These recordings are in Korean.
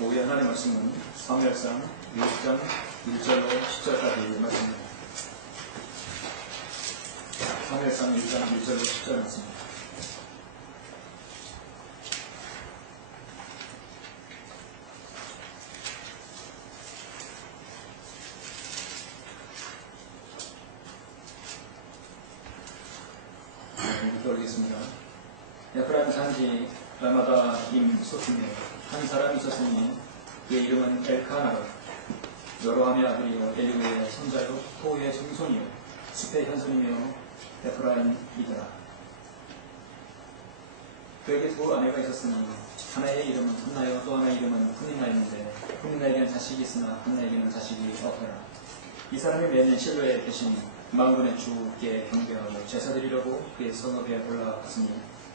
오후에 하나님의 말씀은 사무엘상 6장 1절로 10절까지 말씀입니다. 사무엘상 1장 1절로 10절 말씀입니다. 올리겠습니다. 에프라임 산지 라마다임 소팀에 한 사람이 있었으니 그의 이름은 엘카나라. 여로함의 아들이요 엘리후의 손자요 토우의 증손이요 숲의 현손이며 에프라임이더라. 그에게 두 아내가 있었으니 하나의 이름은 한나요 또 하나의 이름은 푸닌나였는데 푸닌나에게는 자식이 있으나 한나에게는 자식이 없더라. 이 사람이 매년 실로에 계시니 만군의 주께 경배하고 제사 드리려고 그의 성읍에 올라갔으니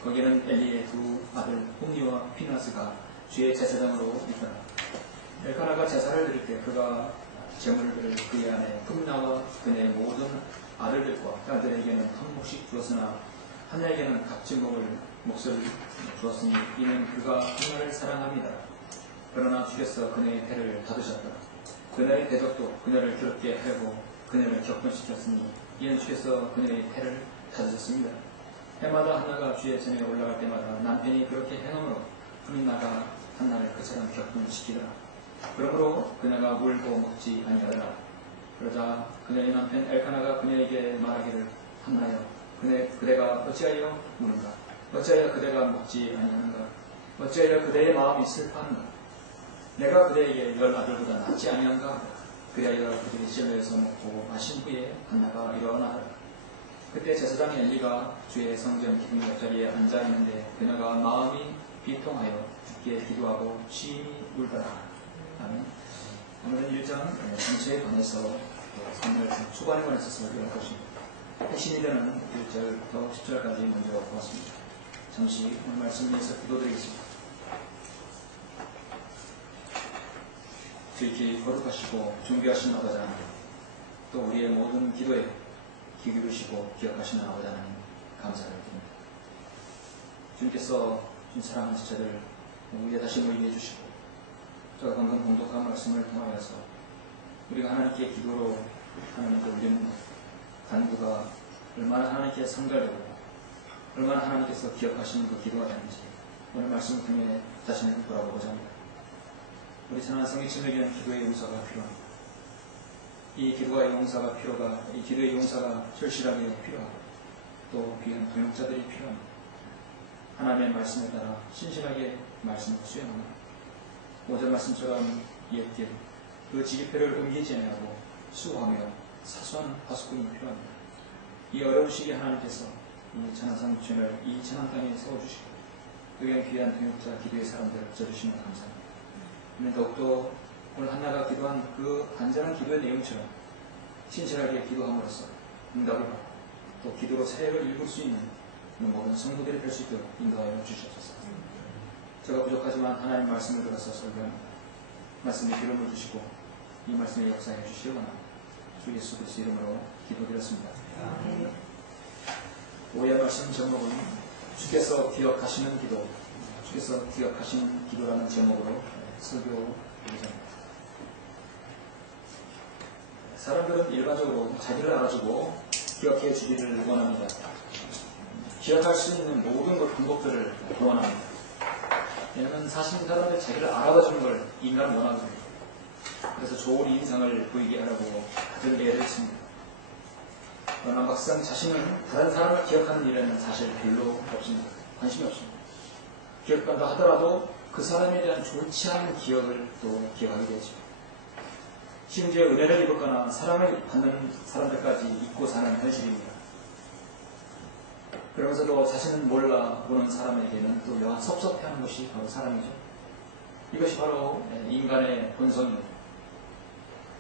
거기에는 엘리의 두 아들 홈니와 피나스가 주의 제사장으로 있더라. 엘카나가 제사를 드릴 때 그가 제물을 드릴 그의 아내 푸민나와 그의 모든 아들들과 딸들에게는 한 몫씩 주었으나 한나에게는 값진 몫을 주었으니 이는 그가 한나를 사랑합니다. 그러나 주께서 그녀의 배를 닫으셨더라. 그녀의 대적도 그녀를 괴롭게 하려고 그녀를 격분시켰으니 이는 주께서 그녀의 폐를 닫으셨습니다. 해마다 한나가 주의 전에 올라갈 때마다 남편이 그렇게 행함으로 푸민나가 한나를 그처럼 격분시키더라. 그러므로 그녀가 울고 먹지 아니하더라. 그러자 그녀의 남편 엘카나가 그녀에게 말하기를 한나여 그대가 어찌하여 우는가? 어찌하여 그대가 먹지 아니하는가? 어찌하여 그대의 마음이 슬퍼하는가? 내가 그대에게 10 아들보다 낫지 아니한가? 그리하여 그들이 실로에서 먹고 마신 후에 한나가 일어나더라. 그때 제사장 엘리가 주의 성전 기둥 옆자리에 앉아있는데 그녀가 마음이 비통하여 주께 기도하고 심히 울더라. 아멘. 오늘은 1장 전체에 관해서 사무엘 초반에 관해서 설교할 것입니다. 핵심이 되는 1절부터 10절까지 먼저 보았습니다. 잠시 오늘 말씀 위해서 기도드리겠습니다. 주께 거룩하시고 존귀하신 아버지 하나님, 또 우리의 모든 기도에 귀 기울이시고 기억하시는 아버지 하나님 감사를 드립니다. 주님께서 준 사랑하는 지체들 우리에 다시 모이게 해주시고 제가 방금 공독한 말씀을 통하여서 우리가 하나님께 기도로 하나님께 올리는 간구가 얼마나 하나님께 상달되고 얼마나 하나님께서 기억하시는 그 기도가 되는지 오늘 말씀을 통해 자신을 돌아보고자 합니다. 우리 천한 성의친에게는 기도의 용서가 필요합니다. 이 기도의 용서가 절실하게 필요하고 또 귀한 동역자들이 필요합니다. 하나님의 말씀에 따라 신실하게 말씀을 수행합니다. 5절 말씀처럼 옛길 그 지기표를 옮기지 아니하고 수호하며 사수하는 파수꾼이 필요합니다. 이 어려운 시기에 하나님께서 이 천한 성의친을 이 천한 땅에 세워주시고 그의 귀한 동역자 기도의 사람들을 져주시면 감사합니다. 더욱더 오늘 한나가 기도한 그 간절한 기도의 내용처럼 신실하게 기도함으로써 응답을 받고 또 기도로 사역을 이룰 수 있는 모든 성도들이 될 수 있도록 인도하여 주시옵소서. 제가 부족하지만 하나님 말씀을 들어서 설교합니다. 말씀에 기름을 주시고 이 말씀에 역사해 주시려거나 주 예수 그리스도 이름으로 기도드렸습니다. 오해의 말씀 제목은 주께서 기억하시는 기도, 주께서 기억하시는 기도라는 제목으로 설교드리겠습니다. 사람들은 일반적으로 자기를 알아주고 기억해 주기를 원합니다. 기억할 수 있는 모든 방법들을 원합니다. 왜냐하면 사실 사람들 자기를 알아봐주는 걸 인간은 원하거든요. 그래서 좋은 인상을 보이게 하려고 다들 애를 씁니다. 그러나 막상 자신은 다른 사람을 기억하는 일에는 사실 별로 없습니다. 관심이 없습니다. 기억한다 하더라도 그 사람에 대한 좋지 않은 기억을 또 기억하게 되죠. 심지어 은혜를 입었거나 사랑을 받는 사람들까지 잊고 사는 현실입니다. 그러면서도 자신은 몰라보는 사람에게는 또 여한 섭섭해하는 것이 바로 사랑이죠. 이것이 바로 인간의 본성입니다.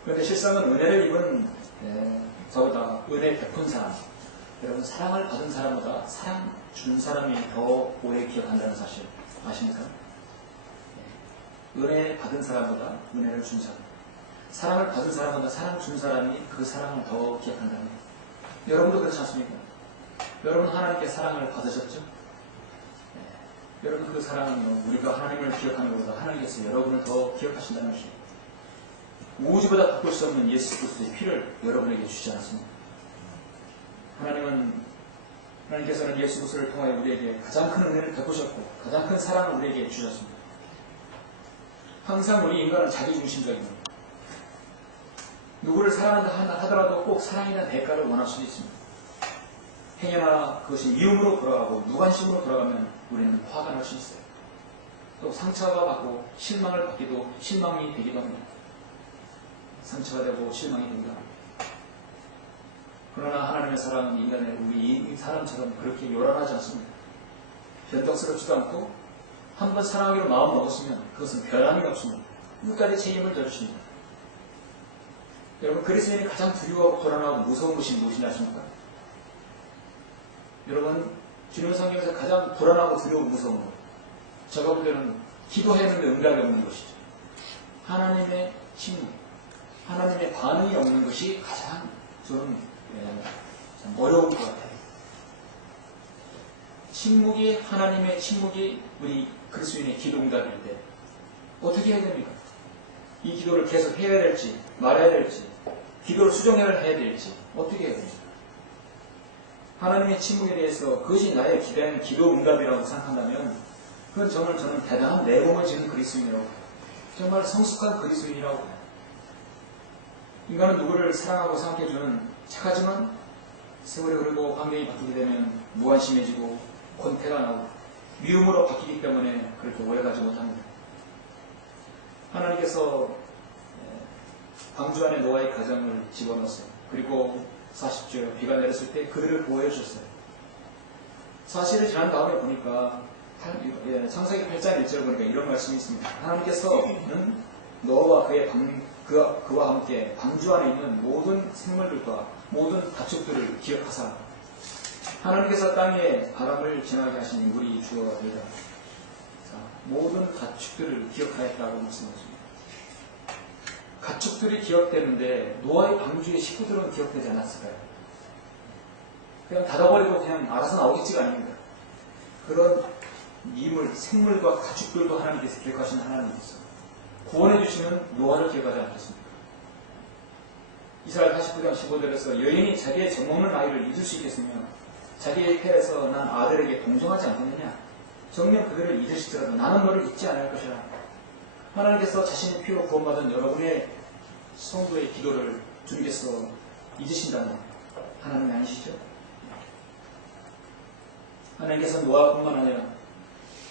그런데 실상은 은혜를 입은 저보다 은혜 베푼 사람, 여러분 사랑을 받은 사람보다 사랑 준 사람이 더 오래 기억한다는 사실 아십니까? 은혜 받은 사람보다 은혜를 준 사람, 사랑을 받은 사람보다 사랑 준 사람이 그 사랑을 더 기억한다는 거예요. 여러분도 그렇지 않습니까? 여러분 하나님께 사랑을 받으셨죠? 여러분 그 사랑은요, 우리가 하나님을 기억하는 것보다 하나님께서 여러분을 더 기억하신다는 것입니다. 우주보다 바꿀 수 없는 예수 그리스도의 피를 여러분에게 주지 않았습니다. 하나님께서는 예수 그리스도를 통하여 우리에게 가장 큰 은혜를 베푸셨고 가장 큰 사랑을 우리에게 주셨습니다. 항상 우리 인간은 자기중심적입니다. 누구를 사랑한다 하더라도 꼭 사랑에 대한 대가를 원할 수도 있습니다. 행여나 그것이 미움으로 돌아가고 무관심으로 돌아가면 우리는 화가 날 수 있어요. 또 상처가 받고 실망을 받기도 실망이 되기도 합니다. 상처가 되고 실망이 되기도 합니다. 그러나 하나님의 사랑은 인간의 우리 사람처럼 그렇게 요란하지 않습니다. 변덕스럽지도 않고 한번 사랑하기로 마음 먹었으면 그것은 변함이 없습니다. 끝까지 책임을 져주십니다. 여러분, 그리스도인이 가장 두려워하고 불안하고 무서운 것이 무엇인지 아십니까? 여러분, 주님의 성경에서 가장 불안하고 두려우고 무서운 것, 제가 볼 때는 기도했는데 응답이 없는 것이죠. 하나님의 침묵, 하나님의 반응이 없는 것이 가장 저는 참 어려울 것 같아요. 하나님의 침묵이 우리 그리스도인의 기도 응답일 때 어떻게 해야 됩니까? 이 기도를 계속 해야 될지 말아야 될지, 기도를 수정해야 될지 어떻게 해야 됩니까? 하나님의 침묵에 대해서 그것이 나의 기대하는 기도 응답이라고 생각한다면 그건 정말 저는 대단한 내공을 지닌 그리스도인이라고 해요. 정말 성숙한 그리스도인이라고 해요. 인간은 누구를 사랑하고 생각해주는 착하지만 세월이 흐르고 환경이 바뀌게 되면 무관심해지고 권태가 나오고 미움으로 바뀌기 때문에 그렇게 오래가지 못합니다. 하나님께서 광주 안에 노아의 가정을 집어넣었어요. 그리고 40절 비가 내렸을 때 그들을 보호해 주셨어요. 사실을 지난 다음에 보니까 창세기 8장 1절 보니까 이런 말씀이 있습니다. 하나님께서는 노아와 그와 함께 광주 안에 있는 모든 생물들과 모든 가축들을 기억하사 하나님께서 땅에 바람을 지나게 하신 우리 주어가 되리라. 모든 가축들을 기억하였다고 말씀하십니다. 가축들이 기억되는데 노아의 방주의 식구들은 기억되지 않았을까요? 그냥 닫아버리고 그냥 알아서 나오겠지가 아닙니다. 그런 생물과 가축들도 하나님께서 기억하시는 하나님께서 구원해 주시는 노아를 기억하지 않겠습니까? 이스라엘 49장 15절에서 여인이 자기의 젖먹는 아이를 잊을 수 있겠으며 자기의 폐에서 난 아들에게 동정하지 않겠느냐? 정녕 그들을 잊으시더라도 나는 너를 잊지 않을 것이라. 하나님께서 자신의 피로 구원받은 여러분의 성도의 기도를 주님께서 잊으신다면 하나님이 아니시죠? 하나님께서 노아뿐만 아니라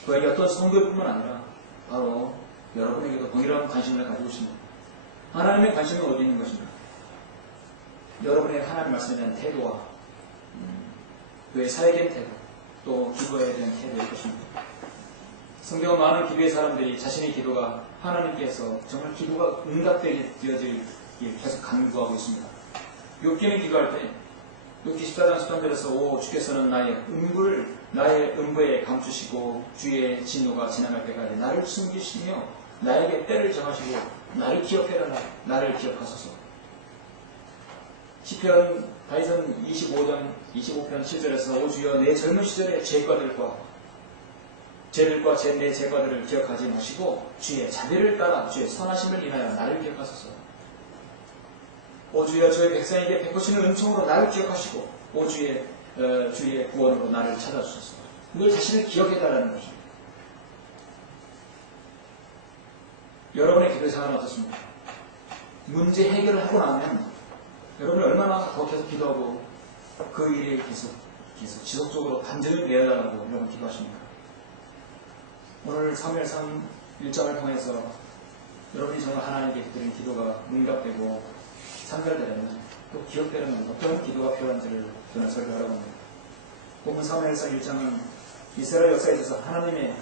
그에게 어떤 성도뿐만 아니라 바로 여러분에게도 동일한 관심을 가지고 있습니다. 하나님의 관심은 어디 있는 것입니까? 여러분의 하나님 말씀에 대한 태도와 그의 사역의 태도, 또 기도에 대한 태도일 것입니다. 성경은 많은 기도의 사람들이 자신의 기도가 하나님께서 정말 기도가 응답되게 되어질 계속 간구하고 있습니다. 욥기는 기도할 때 욥기 14장 13절에서 오 주께서는 나의 음부에 감추시고 주의 진노가 지나갈 때까지 나를 숨기시며 나에게 때를 정하시고 나를 기억해달라. 나를 기억하소서. 시편 다윗은 25편 7절에서 오 주여 내 젊은 시절의 죄들과 내 죄과들을 기억하지 마시고 주의 자비를 따라 주의 선하심을 인하여 나를 기억하소서. 오 주여 저의 백성에게 베푸시는 은총으로 나를 기억하시고 오 주의 구원으로 나를 찾아주소서. 늘 자신을 기억해달라는 것입니다. 여러분의 기도의 상황은 어떻습니까? 문제 해결을 하고 나면 여러분이 얼마나 더 계속 기도하고 그 일에 계속 지속적으로 간절히 내어달라고 여러분 기도하십니까? 오늘 사무엘상 1장을 통해서 여러분이 정말 하나님께 드린 기도가 응답되고 상달되려면 또 기억되려면 어떤 기도가 필요한지를 저는 설교하라고 합니다. 본문 사무엘상 1장은 이스라엘 역사에 있어서 하나님의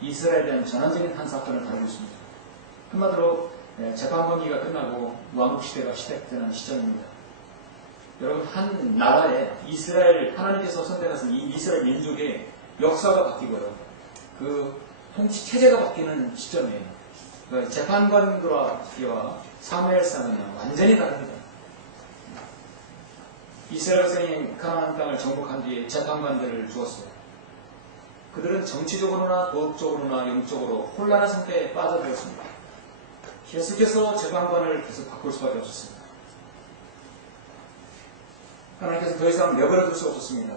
이스라엘에 대한 전환적인 한 사건을 다루고 있습니다. 한마디로 재판관기가 끝나고 왕국시대가 시작되는 시점입니다. 여러분, 한 나라에 하나님께서 선택하신 이 이스라엘 민족의 역사가 바뀌고요. 그 통치 체제가 바뀌는 시점이에요. 그 재판관기와 사무엘상은 완전히 다릅니다. 이스라엘 백성이 가나안 땅을 정복한 뒤에 재판관들을 주었어요. 그들은 정치적으로나 도덕적으로나 영적으로 혼란한 상태에 빠져들었습니다. 계속해서 재판관을 계속 바꿀 수밖에 없었습니다. 하나님께서 더 이상 내버려 둘 수 없었습니다.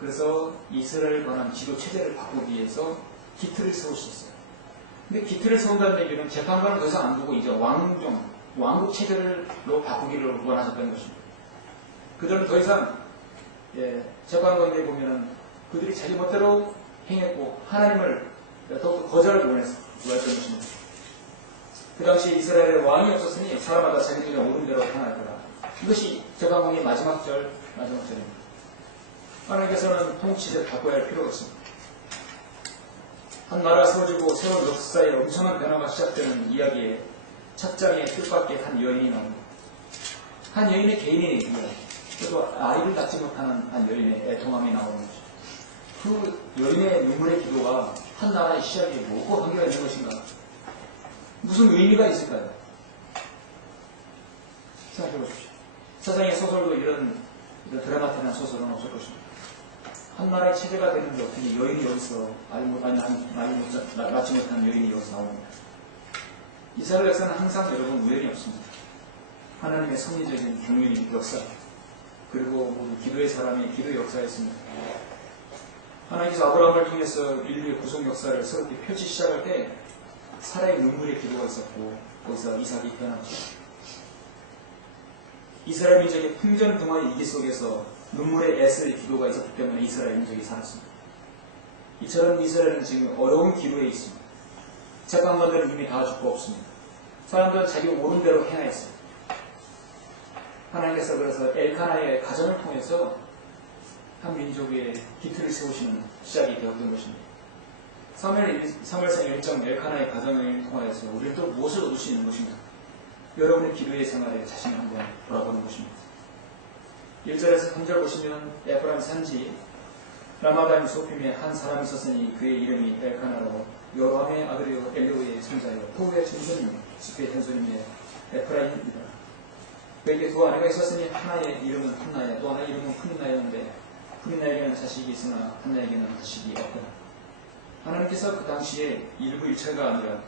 그래서 이스라엘에 관한 지도 체제를 바꾸기 위해서 기틀을 세우셨어요. 근데 기틀을 세운다는 얘기는 재판관을 더 이상 안 두고 이제 왕국 체제로 바꾸기를 원하셨다는 것입니다. 그들은 더 이상 재판관들이 보면은 그들이 자기 멋대로 행했고 하나님을 더욱더 거절을 원했던 것입니다. 그 당시에 이스라엘에 왕이 없었으니 사람마다 자기들의 옳은 대로 행하더라. 이것이 재판관의 마지막 절입니다. 하나님께서는 통치를 바꿔야 할 필요가 있습니다. 한 나라가 세워지고 새로운 역사의 엄청난 변화가 시작되는 이야기에 첫 장에 뜻밖의 한 여인이 나옵니다. 한 여인의 개인의 얘기예요. 그리고 아이를 낳지 못하는 한 여인의 애통함이 나오는 거죠. 그 여인의 눈물의 기도가 한 나라의 시작에 뭐고 관계가 있는 것인가? 무슨 의미가 있을까요? 생각해 보십시오. 세상의 소설도 이런 드라마틱한 소설은 없을 것입니다. 한 나라의 체제가 되는데 어떻게 여인이 여기서 낳지 못한 여인이 여기서 나옵니다. 이스라엘 역사는 항상 여러분 우연이 없습니다. 하나님의 섭리적인 경륜의 역사 그리고 모두 기도의 사람의 기도의 역사였습니다. 하나님께서 아브라함을 통해서 인류의 구속 역사를 새롭게 펼치 시작할 때 사라의 눈물의 기도가 있었고 거기서 이삭이 태어났죠. 이스라엘 민족의 풍전등화의 위기 속에서 눈물의 애쓰의 기도가 있었기 때문에 이스라엘 민족이 살았습니다. 이처럼 이스라엘은 지금 어려운 기로에 있습니다. 재판관들은 이미 다 죽고 없습니다. 사람들은 자기 옳은 대로 행하였습니다. 하나님께서 그래서 엘카나의 가정을 통해서 한 민족의 기틀을 세우시는 시작이 되었던 것입니다. 사무엘상 1장 엘카나의 가정을 통하여서 우리는 또 무엇을 얻을 수 있는 것인가? 여러분의 기도의 생활에 자신을 한번 돌아보는 것입니다. 1절에서 3절 보시면 에프라임 산지 라마다임 소핌에 한 사람이 있었으니 그의 이름이 엘카나로 여로함의 아들이요 엘리오의 손자요 토우의 증손이며 숲의 현손이며 에프라임입니다. 그에게 두 아내가 있었으니 하나의 이름은 한나야 또 하나의 이름은 푸닌나였는데 푸닌나에게는 자식이 있으나 한나에게는 자식이 없더라. 하나님께서 그 당시에 일부 일체가 아니라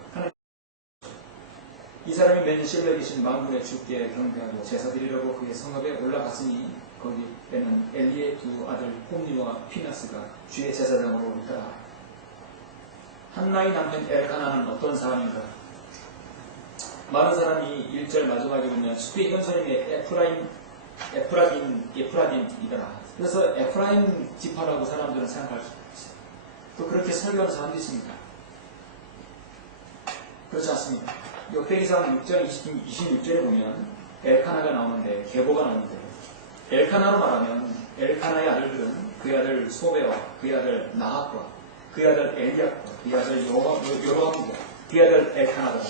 이 사람이 매년 실내에 계신 만군의 주께 경배하고 제사 드리려고 그의 성읍에 올라갔으니 거기에는 엘리의 두 아들 홈리와 피나스가 주의 제사장으로 있더라. 한나의 남편 엘카나는 어떤 사람인가? 많은 사람이 1절 마지막에 보면 숲의 현선임의 에프라딘이더라. 그래서 에프라임 지파라고 사람들은 생각할 수 있어요. 또 그렇게 설교하는 사람도 있습니다. 그렇지 않습니다. 역대기상 6장 26절에 보면 엘카나가 나오는데 계보가 나오는데 엘카나로 말하면 엘카나의 아들들은 그의 아들 소베와 그의 아들 나학과 그의 아들 엘리압과 그의 아들 요로함과 그의 아들 엘카나더라.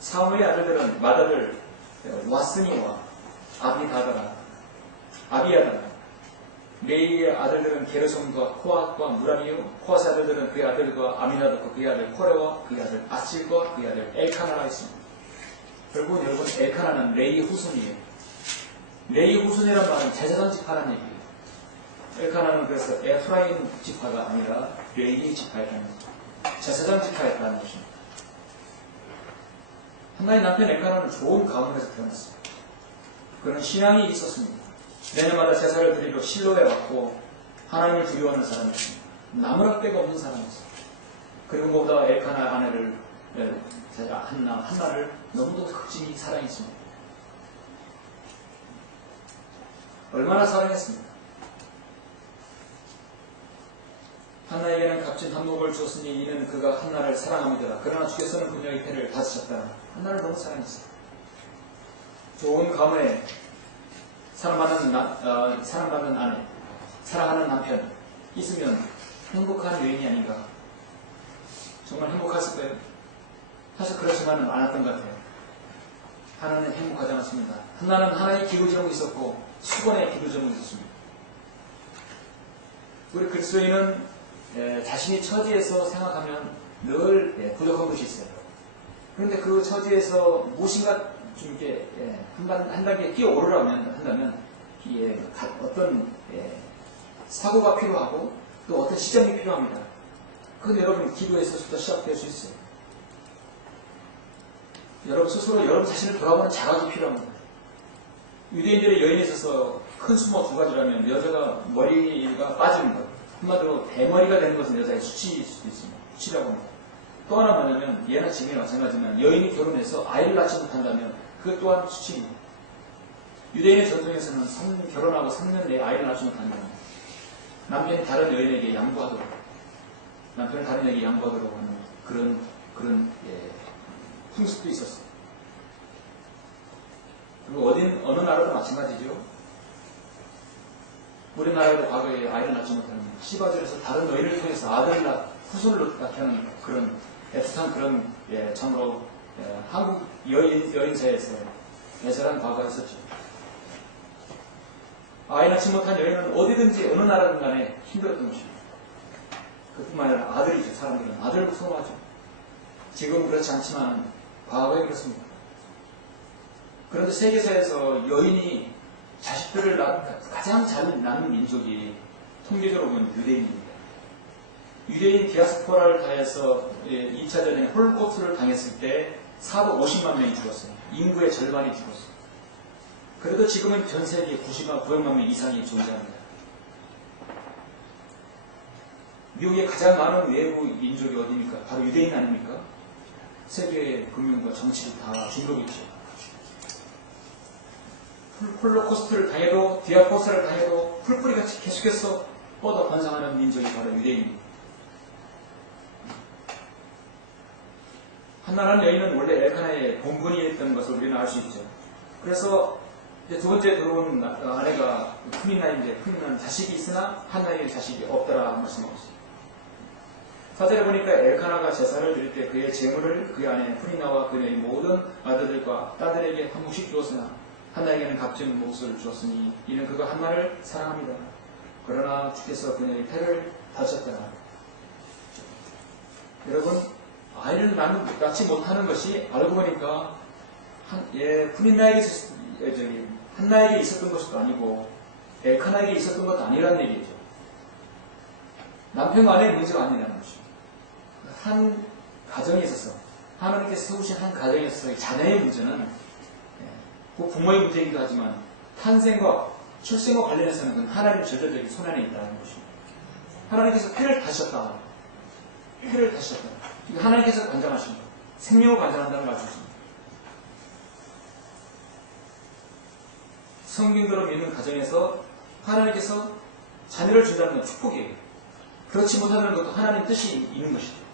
사무엘의 아들들은 맏아들 와스니와 아비야다라. 레이의 아들들은 게르솜과 코앗과 무라미요 코앗의 아들들은 그의 아들과 아미나답과 그의 아들 코레와 그의 아들 아칠과 그의 아들 엘카나가 있습니다. 결국은 여러분 엘카나는 레이의 후손이에요. 레이의 후손이란 말은 제사장 지파라는 얘기예요. 엘카나는 그래서 에프라임 지파가 아니라 레이의 지파였다는 거죠. 제사장 지파였다는 것입니다. 한나의 남편 엘카나는 좋은 가문에서 태어났습니다. 그는 신앙이 있었습니다. 매년마다 제사를 드리러 실로에 왔고 하나님을 두려워하는 사람이었습니다. 나무랄 데가 없는 사람이었습니다. 그리고 무엇보다 엘카나 아내를 한나를 너무도 극진히 사랑했습니다. 얼마나 사랑했습니까? 한나에게는 값진 한몫을 주었으니 이는 그가 한나를 사랑합니다. 그러나 주께서는 그녀의 패를 다스셨다. 한나를 너무 사랑했어요. 좋은 가문에 사랑받는 아내, 사랑하는 남편 있으면 행복한 여인이 아닌가? 정말 행복했을까요? 사실 그렇지만은 않았던 것 같아요. 하나는 행복하지 않았습니다. 한나는 하나의 기도 제목이 있었고 수건의 기도 제목이 있었습니다. 우리 그리스도인은 자신이 처지에서 생각하면 늘 부족한 것이 있어요. 그런데 그 처지에서 무엇인가 좀 이렇게 한 단계 한다면 어떤 사고가 필요하고 또 어떤 시점이 필요합니다. 그건 여러분 기도에서부터 시작될 수 있어요. 여러분 스스로 여러분 자신을 돌아보는 자각이 필요합니다. 유대인들의 여인에 있어서 큰 수모 두 가지라면 여자가 머리가 빠지는 것, 한마디로 대머리가 되는 것은 여자의 수치일 수도 있습니다. 수치라고 합니다. 또 하나 뭐냐면 예나 지금이 마찬가지지만 여인이 결혼해서 아이를 낳지 못한다면 그것 또한 수치입니다. 유대인의 전통에서는 결혼하고 3년 내에 아이를 낳지 못한다면 남편이 다른 여인에게 양보하도록 하는 그런 풍습도 있었어요. 그리고 어느 나라도 마찬가지죠. 우리나라도 과거에 아이를 낳지 못하는 시바절에서 다른 여인을 통해서 후손을 낳게 하는 그런 애틋한 그런 참으로 한국 여인사에서 애절한 과거가 있었죠. 아이 낳지 못한 여인은 어디든지 어느 나라든 간에 힘들었던 것입니다. 그뿐만 아니라 아들이죠. 사람들은 아들을 선호하죠. 지금은 그렇지 않지만 과거에 그렇습니다. 그런데 세계사에서 여인이 자식들을 가장 잘 낳는 민족이 통계적으로 보면 유대인입니다. 유대인 디아스포라를 당해서 2차 전쟁 홀로코스트를 당했을 때 450만 명이 죽었어요. 인구의 절반이 죽었어요. 그래도 지금은 전 세계에 900만 명 이상이 존재합니다. 미국의 가장 많은 외부 민족이 어디입니까? 바로 유대인 아닙니까? 세계의 금융과 정치를 다 중독 있죠. 홀로코스트를 당해도 디아포스를 당해도 풀뿌리같이 계속해서 뻗어 번성하는 민족이 바로 유대인입니다. 한나라는 여인은 원래 엘카나의 본분이었던 것을 우리는 알 수 있죠. 그래서 이제 두 번째 들어온 아내가 푸니나인데 푸니나는 자식이 있으나 한나에게는 자식이 없더라 말씀하고 있습니다. 사절에 보니까 엘카나가 제사를 드릴 때 그의 재물을 그의 아내 푸니나와 그의 모든 아들들과 딸들에게 한 몫씩 주었으나 한나에게는 값진 몫을 주었으니 이는 그가 한나를 사랑합니다. 그러나 주께서 그녀의 태를 다셨더라. 여러분 아이를 낳지 못하는 것이 알고 보니까 한나에게 있었던 것도 아니고 엘카나에게 있었던 것도 아니라는 얘기죠. 남편과 아내의 문제가 아니라는 것이죠. 한 가정에 있어서 하나님께서 세우신 한 가정에 있어서 자녀의 문제는 부모의 문제이기도 하지만 탄생과 출생과 관련해서는 하나님의 절대적인 손안에 있다는 것입니다. 하나님께서 태를 다셨다. 하나님께서 관장하십니다. 생명을 관장한다는 말씀입니다. 성경대로 믿는 가정에서 하나님께서 자녀를 준다는 건 축복이에요. 그렇지 못하는 것도 하나님 뜻이 있는 것이죠.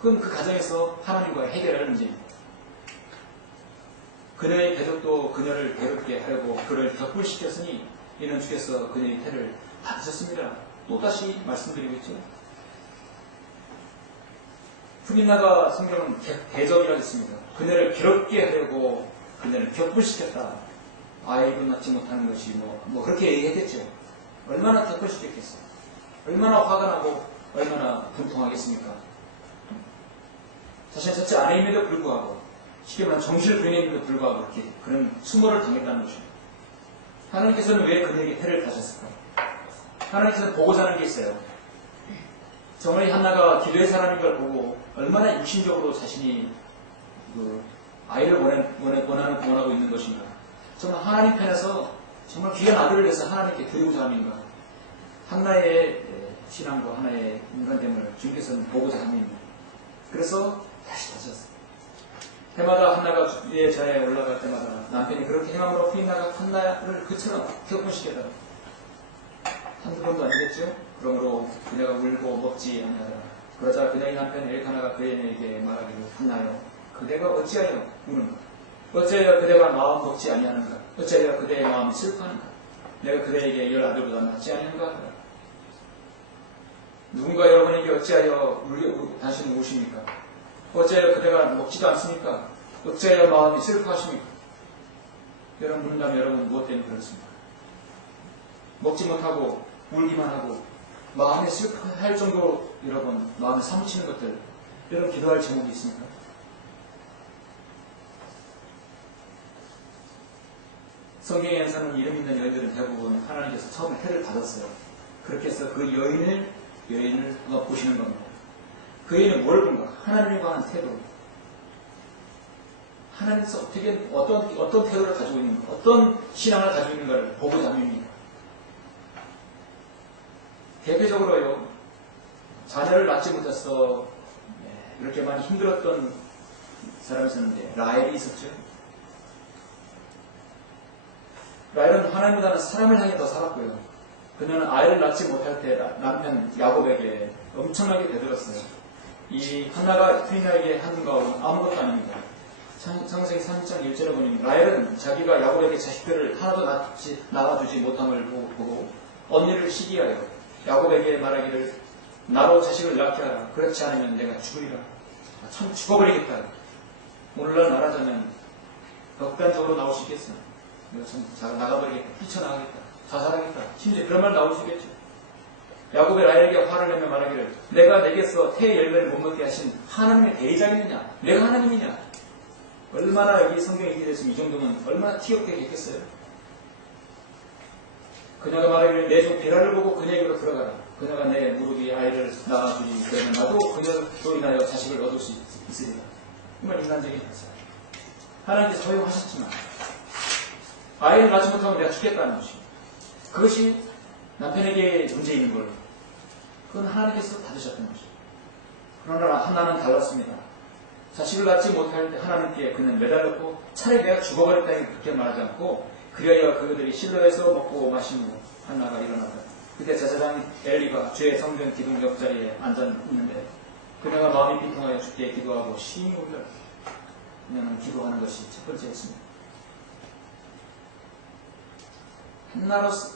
그건 그 가정에서 하나님과 해결할 문제입니다. 그녀의 대적도 그녀를 괴롭게 하려고 그를 격불시켰으니 이는 주께서 그녀의 태를 받으셨습니다. 또다시 말씀드리고 있죠. 푸니나가 성경은 대적이라고 했습니다. 그녀를 괴롭게 하려고 그녀를 격불시켰다. 아이도 낳지 못하는 것이 뭐 그렇게 얘기했겠죠. 얼마나 격불시켰겠어요. 얼마나 화가 나고 얼마나 분통하겠습니까? 자신의 첫째 아내임에도 불구하고 쉽게 말하면 정신을 부인했는데도 불구하고 그런 수모를 당했다는 것입니다. 하나님께서는 왜 그녀에게 태를 다셨을까? 하나님께서는 보고자 하는 게 있어요. 정말 이 한나가 기도의 사람인 걸 보고 얼마나 육신적으로 자신이 아이를 원하고 있는 것인가. 정말 하나님 편에서 정말 귀한 아들을 위해서 하나님께 드리고자 함인가. 한나의 신앙과 하나의 인간됨을 주님께서는 보고자 함입니다. 그래서 다시 다셨어요. 해마다 한나가 주의 자리에 올라갈 때마다 남편이 그렇게 행함으로 푸니나가 한나를 그처럼 격분시켰다. 한두 번도 아니겠죠? 그러므로 그녀가 울고 먹지 아니하더라. 그러자 그녀의 남편 엘카나가 그에게 말하기를 한나여 그대가 어찌하여 우는가? 어찌하여 그대가 마음 먹지 아니하는가? 어찌하여 그대의 마음이 슬퍼하는가? 내가 그대에게 10아들보다 낫지 아니한가? 누군가 여러분에게 어찌하여 당신은 우십니까? 어찌하여 그대가 먹지도 않습니까? 어찌하여 마음이 슬퍼하십니까? 여러분 묻는다면 여러분 무엇 때문에 그렇습니까? 먹지 못하고 울기만 하고 마음이 슬퍼할 정도로 여러분 마음에 사무치는 것들 여러분 기도할 제목이 있습니까? 성경에서는 이름 있는 여인들은 대부분 하나님께서 처음에 태를 받았어요. 그렇게 해서 그 여인을 보시는 겁니다. 그 애는 뭘 본가? 하나님에 관한 태도. 하나님께서 어떻게, 어떤 태도를 가지고 있는가, 어떤 신앙을 가지고 있는가를 보고자 합니다. 대표적으로요, 자녀를 낳지 못해서 이렇게 많이 힘들었던 사람이 있었는데, 라헬이 있었죠. 라헬은 하나님보다는 사람을 향해 더 살았고요. 그녀는 아이를 낳지 못할 때 남편 야곱에게 엄청나게 대들었어요. 이 한나가 페니나에게 한 거 아무것도 아닙니다. 창세기 3장 1절에 보니 라헬은 자기가 야곱에게 자식들을 하나도 낳아주지 못함을 보고 언니를 시기하여 야곱에게 말하기를 나로 자식을 낳게 하라. 그렇지 않으면 내가 죽으리라. 참 죽어버리겠다. 오늘날 말하자면 극단적으로 나올 수 있겠어. 내가 참 나가버리겠다. 뛰쳐나가겠다. 자살하겠다. 심지어 그런 말 나올 수 있겠죠. 야곱의 라헬에게 화를 내며 말하기를 내가 내게서 태 열매를 못 먹게 하신 하나님의 대의자이느냐? 내가 하나님이냐? 얼마나 여기 성경에 기록됐으면 이 정도면 얼마나 티없게 했겠어요? 그녀가 말하기를 내 종 베라를 보고 그녀에게로 들어가라. 그녀가 내 무릎 위에 아이를 낳아주니 그러면 나도 그녀로 인하여 자식을 얻을 수 있으리라. 정말 인간적인 대사. 하나님께서 허용하셨지만 아이를 낳지 못하면 내가 죽겠다는 것입니다. 그것이 남편에게 문제 있는 걸 그건 하나님께서 받으셨던 것입니다. 그러나 한나는 달랐습니다. 자식을 낳지 못할 때 하나님께 그는 매달렸고 차라리 내가 죽어버렸다 그렇게 말하지 않고 그리하여 그들이 실로에서 먹고 마신 후 한나가 일어나다. 그때 제사장 엘리가 주의 성전 기둥 옆자리에 앉아 있는데 그녀가 마음이 비통하여 주께 기도하고 심히 울려. 그녀는 기도하는 것이 첫 번째였습니다.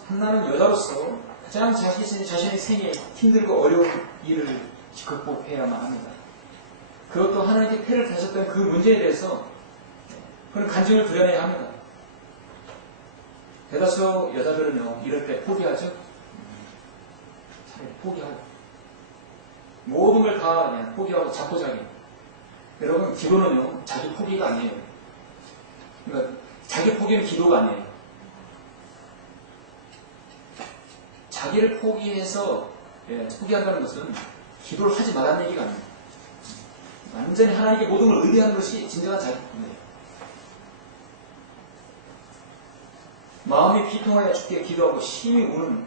한나는 여자로서 가장 자신의 생에 힘들고 어려운 일을 극복해야만 합니다. 그것도 하나님께 패를 다셨던 그 문제에 대해서 그런 간증을 드러내야 합니다. 대다수 여자들은요, 이럴 때 포기하죠? 차라리 포기하고. 모든 걸 다 그냥 포기하고 자포자기. 여러분, 기도는요, 자기 포기가 아니에요. 그러니까, 자기 포기는 기도가 아니에요. 자기를 포기해서, 포기한다는 것은 기도를 하지 말라는 얘기가 아니에요. 완전히 하나님께 모든 걸 의뢰하는 것이 진정한 자기 포기예요. 마음이 비통하여 주께 기도하고 심히 우는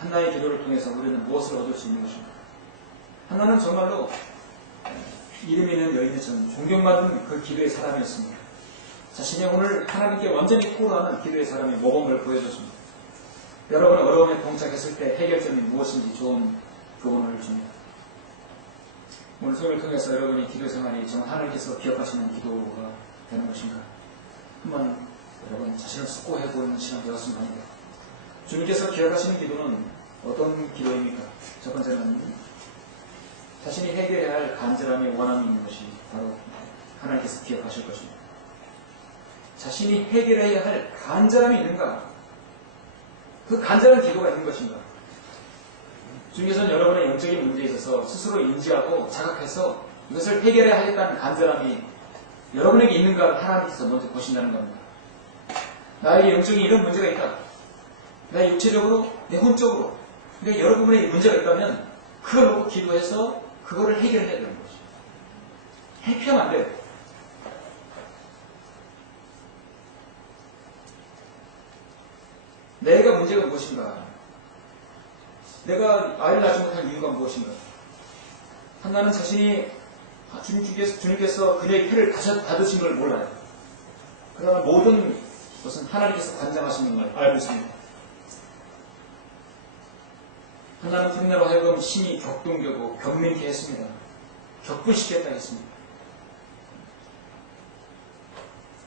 한나의 기도를 통해서 우리는 무엇을 얻을 수 있는 것입니까? 한나는 정말로 이름 있는 여인처럼 존경받은 그 기도의 사람이었습니다. 자신의 오늘 하나님께 완전히 토로하는 기도의 사람의 모범을 보여줬습니다. 여러분 어려움에 봉착했을 때 해결점이 무엇인지 좋은 교훈을 줍니다. 오늘 수업을 통해서 여러분이 기도 생활이 정말 하나님께서 기억하시는 기도가 되는 것인가? 한번 여러분 자신을 숙고해보는 시간 되었으면 합니다. 주님께서 기억하시는 기도는 어떤 기도입니까? 첫 번째는 자신이 해결해야 할 간절함이 원함이 있는 것이 바로 하나님께서 기억하실 것입니다. 자신이 해결해야 할 간절함이 있는가? 그 간절한 기도가 있는 것인가? 주님께서는 여러분의 영적인 문제에 있어서 스스로 인지하고 자각해서 이것을 해결해야 하겠다는 간절함이 여러분에게 있는가를 하나님께서 먼저 보신다는 겁니다. 나에게 영적인 이런 문제가 있다. 내 육체적으로, 내 혼적으로. 그러니까 여러분의 문제가 있다면 그걸 놓고 기도해서 그거를 해결해야 되는 거죠. 회피하면 안 돼요. 내가 문제가 무엇인가? 내가 아이를 낳지 못할 이유가 무엇인가? 한나는 자신이 주님께서 그녀의 피를 받으신 걸 몰라요. 그러나 모든 것은 하나님께서 관장하시는 걸 알고 있습니다. 한나는 페니나로 하여금 심히 격동되고 경민케 했습니다. 격분시켰다 했습니다.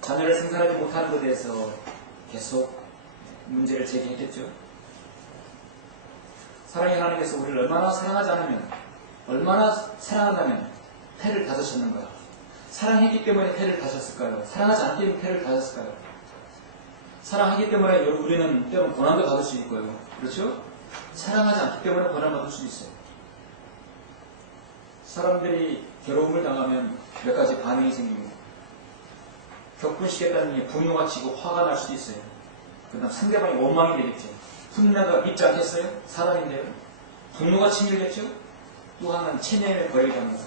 자녀를 생산하지 못하는 것에 대해서 계속 문제를 제기했겠죠. 사랑의 하나님께서 우리를 얼마나 사랑하지 않으면, 얼마나 사랑한다면 태를 닫으셨는가? 사랑했기 때문에 태를 닫으셨을까요? 사랑하지 않기 때문에 태를 닫으셨을까요? 사랑하기 때문에 우리는 때로는 고난도 받을 수 있고요. 그렇죠? 사랑하지 않기 때문에 고난 받을 수 있어요. 사람들이 괴로움을 당하면 몇 가지 반응이 생깁니다. 격분시켰다는 게 분노가 치고 화가 날 수도 있어요. 그 다음 상대방이 원망이 되겠죠. 분노가 믿지 않겠어요? 사람인데요. 분노가 치밀겠죠? 또 하나는 체념의 거액이 합니다.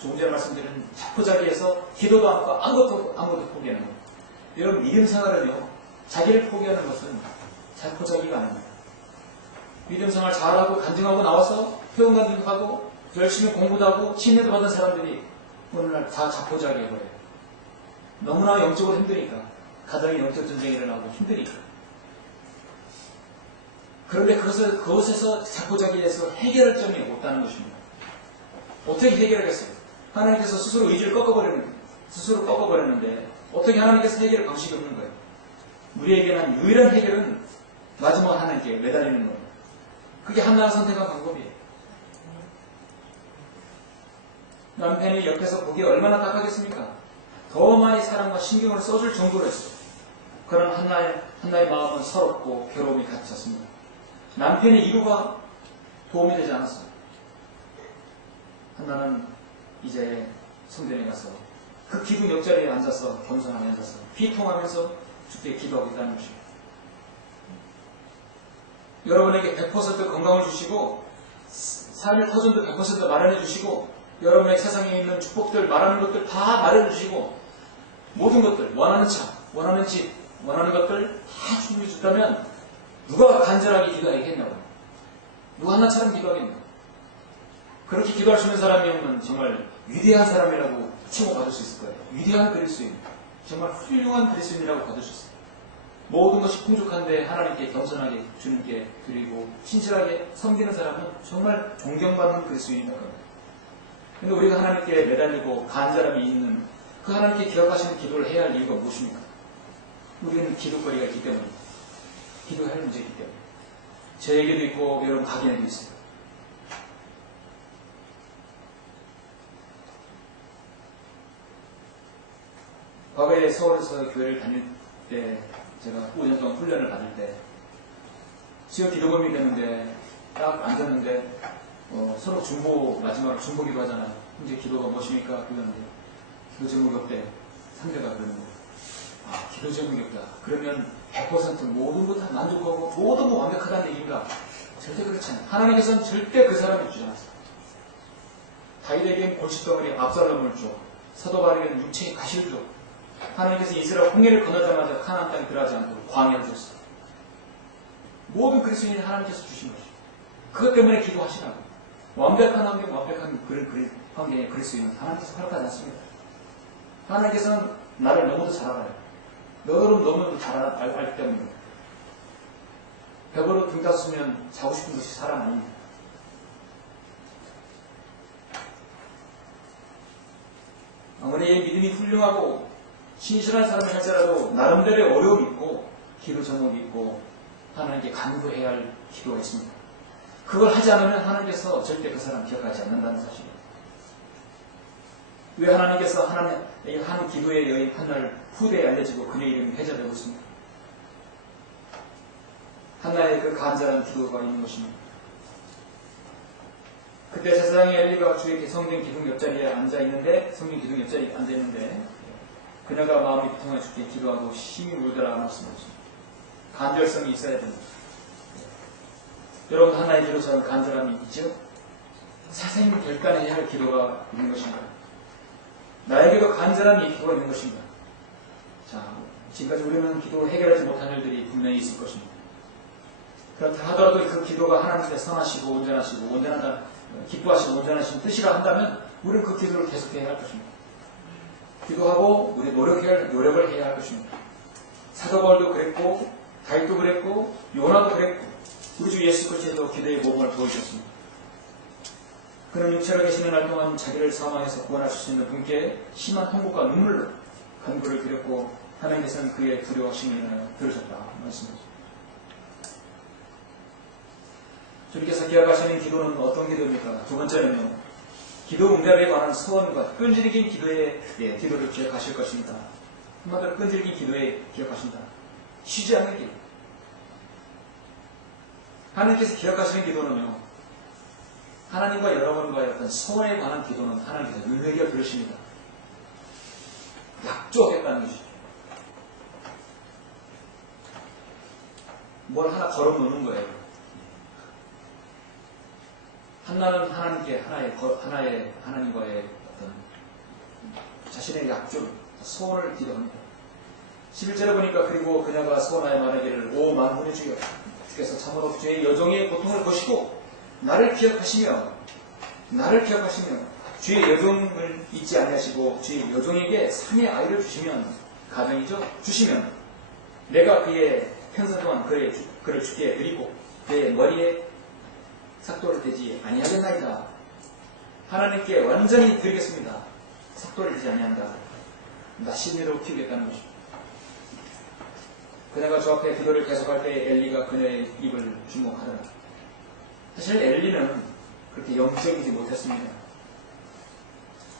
조금 전에 말씀드린 자포자기에서 기도도 않고 아무것도 포기하는 것. 여러분 믿음 생활은요, 자기를 포기하는 것은 자포자기가 아닙니다. 믿음 생활 잘하고 간증하고 나와서 회원 간증하고 열심히 공부도 하고 침례도 받은 사람들이 오늘날 다 자포자기해버려요. 너무나 영적으로 힘드니까. 가정에 영적 전쟁이 일어나고 힘드니까. 그런데 그것에서 자포자기에서 해결할 점이 없다는 것입니다. 어떻게 해결하겠어요? 하나님께서 스스로 의지를 꺾어버렸는데 어떻게 하나님께서 해결할 방식이 없는 거예요? 우리에게는 유일한 해결은 마지막 하나님께 매달리는 거예요. 그게 한나가 선택한 방법이에요. 남편이 옆에서 보기에 얼마나 딱하겠습니까? 더 많이 사랑과 신경을 써줄 정도로 했어요. 그런 한나의 마음은 서럽고 괴로움이 갇혔습니다. 남편의 이루가 도움이 되지 않았어요. 한나는 이제 성전에 가서 그 기둥 옆자리에 앉아서 겸손하게 앉아서 비통하면서 주께 기도하고 있다는 것입니다. 여러분에게 100% 건강을 주시고 삶의 터전도 100% 마련해 주시고 여러분의 세상에 있는 축복들 말하는 것들 다 마련해 주시고 모든 것들 원하는 차, 원하는 집, 원하는 것들 다 준비해 준다면 누가 간절하게 기도하겠냐고. 누가 하나처럼 기도하겠냐고. 그렇게 기도할 수 있는 사람이면 정말 위대한 사람이라고 칭호받을 수 있을 거예요. 위대한 그리스도인, 정말 훌륭한 그리스도인이라고 받을 수 있어요. 모든 것이 풍족한데 하나님께 겸손하게 주님께 드리고 신실하게 섬기는 사람은 정말 존경받는 그리스도인이라고 합니다. 그런데 우리가 하나님께 매달리고 간절함이 있는 그 하나님께 기억하시는 기도를 해야 할 이유가 무엇입니까? 우리는 기도거리가 있기 때문입니다. 기도할 문제이기 때문에. 저에게도 있고 여러분 각인에도 있어요. 과거에 서울에서 교회를 다닐 때 제가 5년 동안 훈련을 받을 때 지역 기도범이 됐는데 딱 앉았는데 서로 마지막으로 중보 기도하잖아요. 이제 기도가 무엇입니까? 그러는데 기도 제목이 없대. 상대가 그러는 거예요. 아, 기도 제목이 없다. 그러면 100% 모든 것 다 만족하고 모든 거 완벽하다는 얘기인가? 절대 그렇지 않아요. 하나님께서는 절대 그 사람을 주지 않았어요. 다윗에게는 골칫덩어리 압살롬을 줘. 사도 바울에게는 육체의 가시를 줘. 하나님께서 이스라엘 홍해를 건너자마자 가나안 땅에 들어가지 않도록 광야를 줬어요. 모든 그리스도인은 하나님께서 주신 것이죠. 그것 때문에 기도하시라고. 완벽한 환경, 완벽한 그런 환경의 그리스도인은 하나님께서 허락하지 않습니다. 하나님께서는 나를 너무도 잘 알아요. 너를 너무도 잘 알기 때문입니다. 벽으로 등 닫으면 자고 싶은 것이 사람 아닙니다. 아무리 믿음이 훌륭하고 신실한 사람을 할지라도 나름대로의 어려움이 있고 기도 제목이 있고 하나님께 간구해야 할 기도가 있습니다. 그걸 하지 않으면 하나님께서 절대 그 사람 기억하지 않는다는 사실입니다. 왜 하나님께서 한 기도의 여인 한나를 후대에 알려지고 그녀의 이름이 회자되고 있습니다. 한나의 그 간절한 기도가 있는 것입니다. 그때 제사장의 엘리가 주의 성전 기둥 옆자리에 앉아있는데 그녀가 마음이 비통해 주께 기도하고 심히 울더라 말씀하십니다. 간절성이 있어야 됩니다. 여러분 하나의 기도처럼 간절함이 있죠? 사생이 결단해야 할 기도가 있는 것입니다. 나에게도 간절함이 기도가 있는 것입니다. 자, 지금까지 우리는 기도를 해결하지 못한 일들이 분명히 있을 것입니다. 그렇다 하더라도 그 기도가 하나님께 선하시고 온전하시고 기뻐하시고 온전하신 뜻이라 한다면 우리는 그 기도를 계속해야 할 것입니다. 기도하고 우리 노력을 해야 할 것입니다. 사도 바울도 그랬고 다윗도 그랬고 요나도 그랬고 우리 주 예수 그리스도도 기도의 모범을 보여주셨습니다. 그는 육체로 계시는 날 동안 자기를 사망해서 구원하실 수 있는 분께 심한 통곡과 눈물로 간구를 드렸고 하나님께서는 그의 두려워하심을 인하여 들으셨다 말씀하십니다. 주님께서 기억하시는 기도는 어떤 기도입니까? 두 번째는요, 기도 응답에 관한 소원과 끈질긴 기도를 기억하실 것입니다. 한마디로 끈질긴 기도에 기억하신다. 쉬지 않는 기도. 하나님께서 기억하시는 기도는요, 하나님과 여러분과의 어떤 소원에 관한 기도는 하나님께서 눈여겨 들으십니다. 약조하겠다는 것이죠. 뭘 하나 걸어놓는 거예요. 한나는 하나님께 하나님과의 어떤 자신의 약주, 소원을 기도합니다. 11절에 보니까 그리고 그녀가 소원하여 말하기를 오 만군의 주여 주께서 참으로 주의 여종의 고통을 보시고 나를 기억하시며 주의 여종을 잊지 아니하시고 주의 여종에게 상의 아이를 주시면 내가 그의 평생 동안 그를 주께 드리고 그의 머리에 삭도를 대지 아니하겠나이다. 하나님께 완전히 드리겠습니다. 삭도를 대지 아니한다. 나시내로 키우겠다는 것입니다. 그녀가 저 앞에 기도를 계속할 때 엘리가 그녀의 입을 주목하더라. 사실 엘리는 그렇게 영적이지 못했습니다.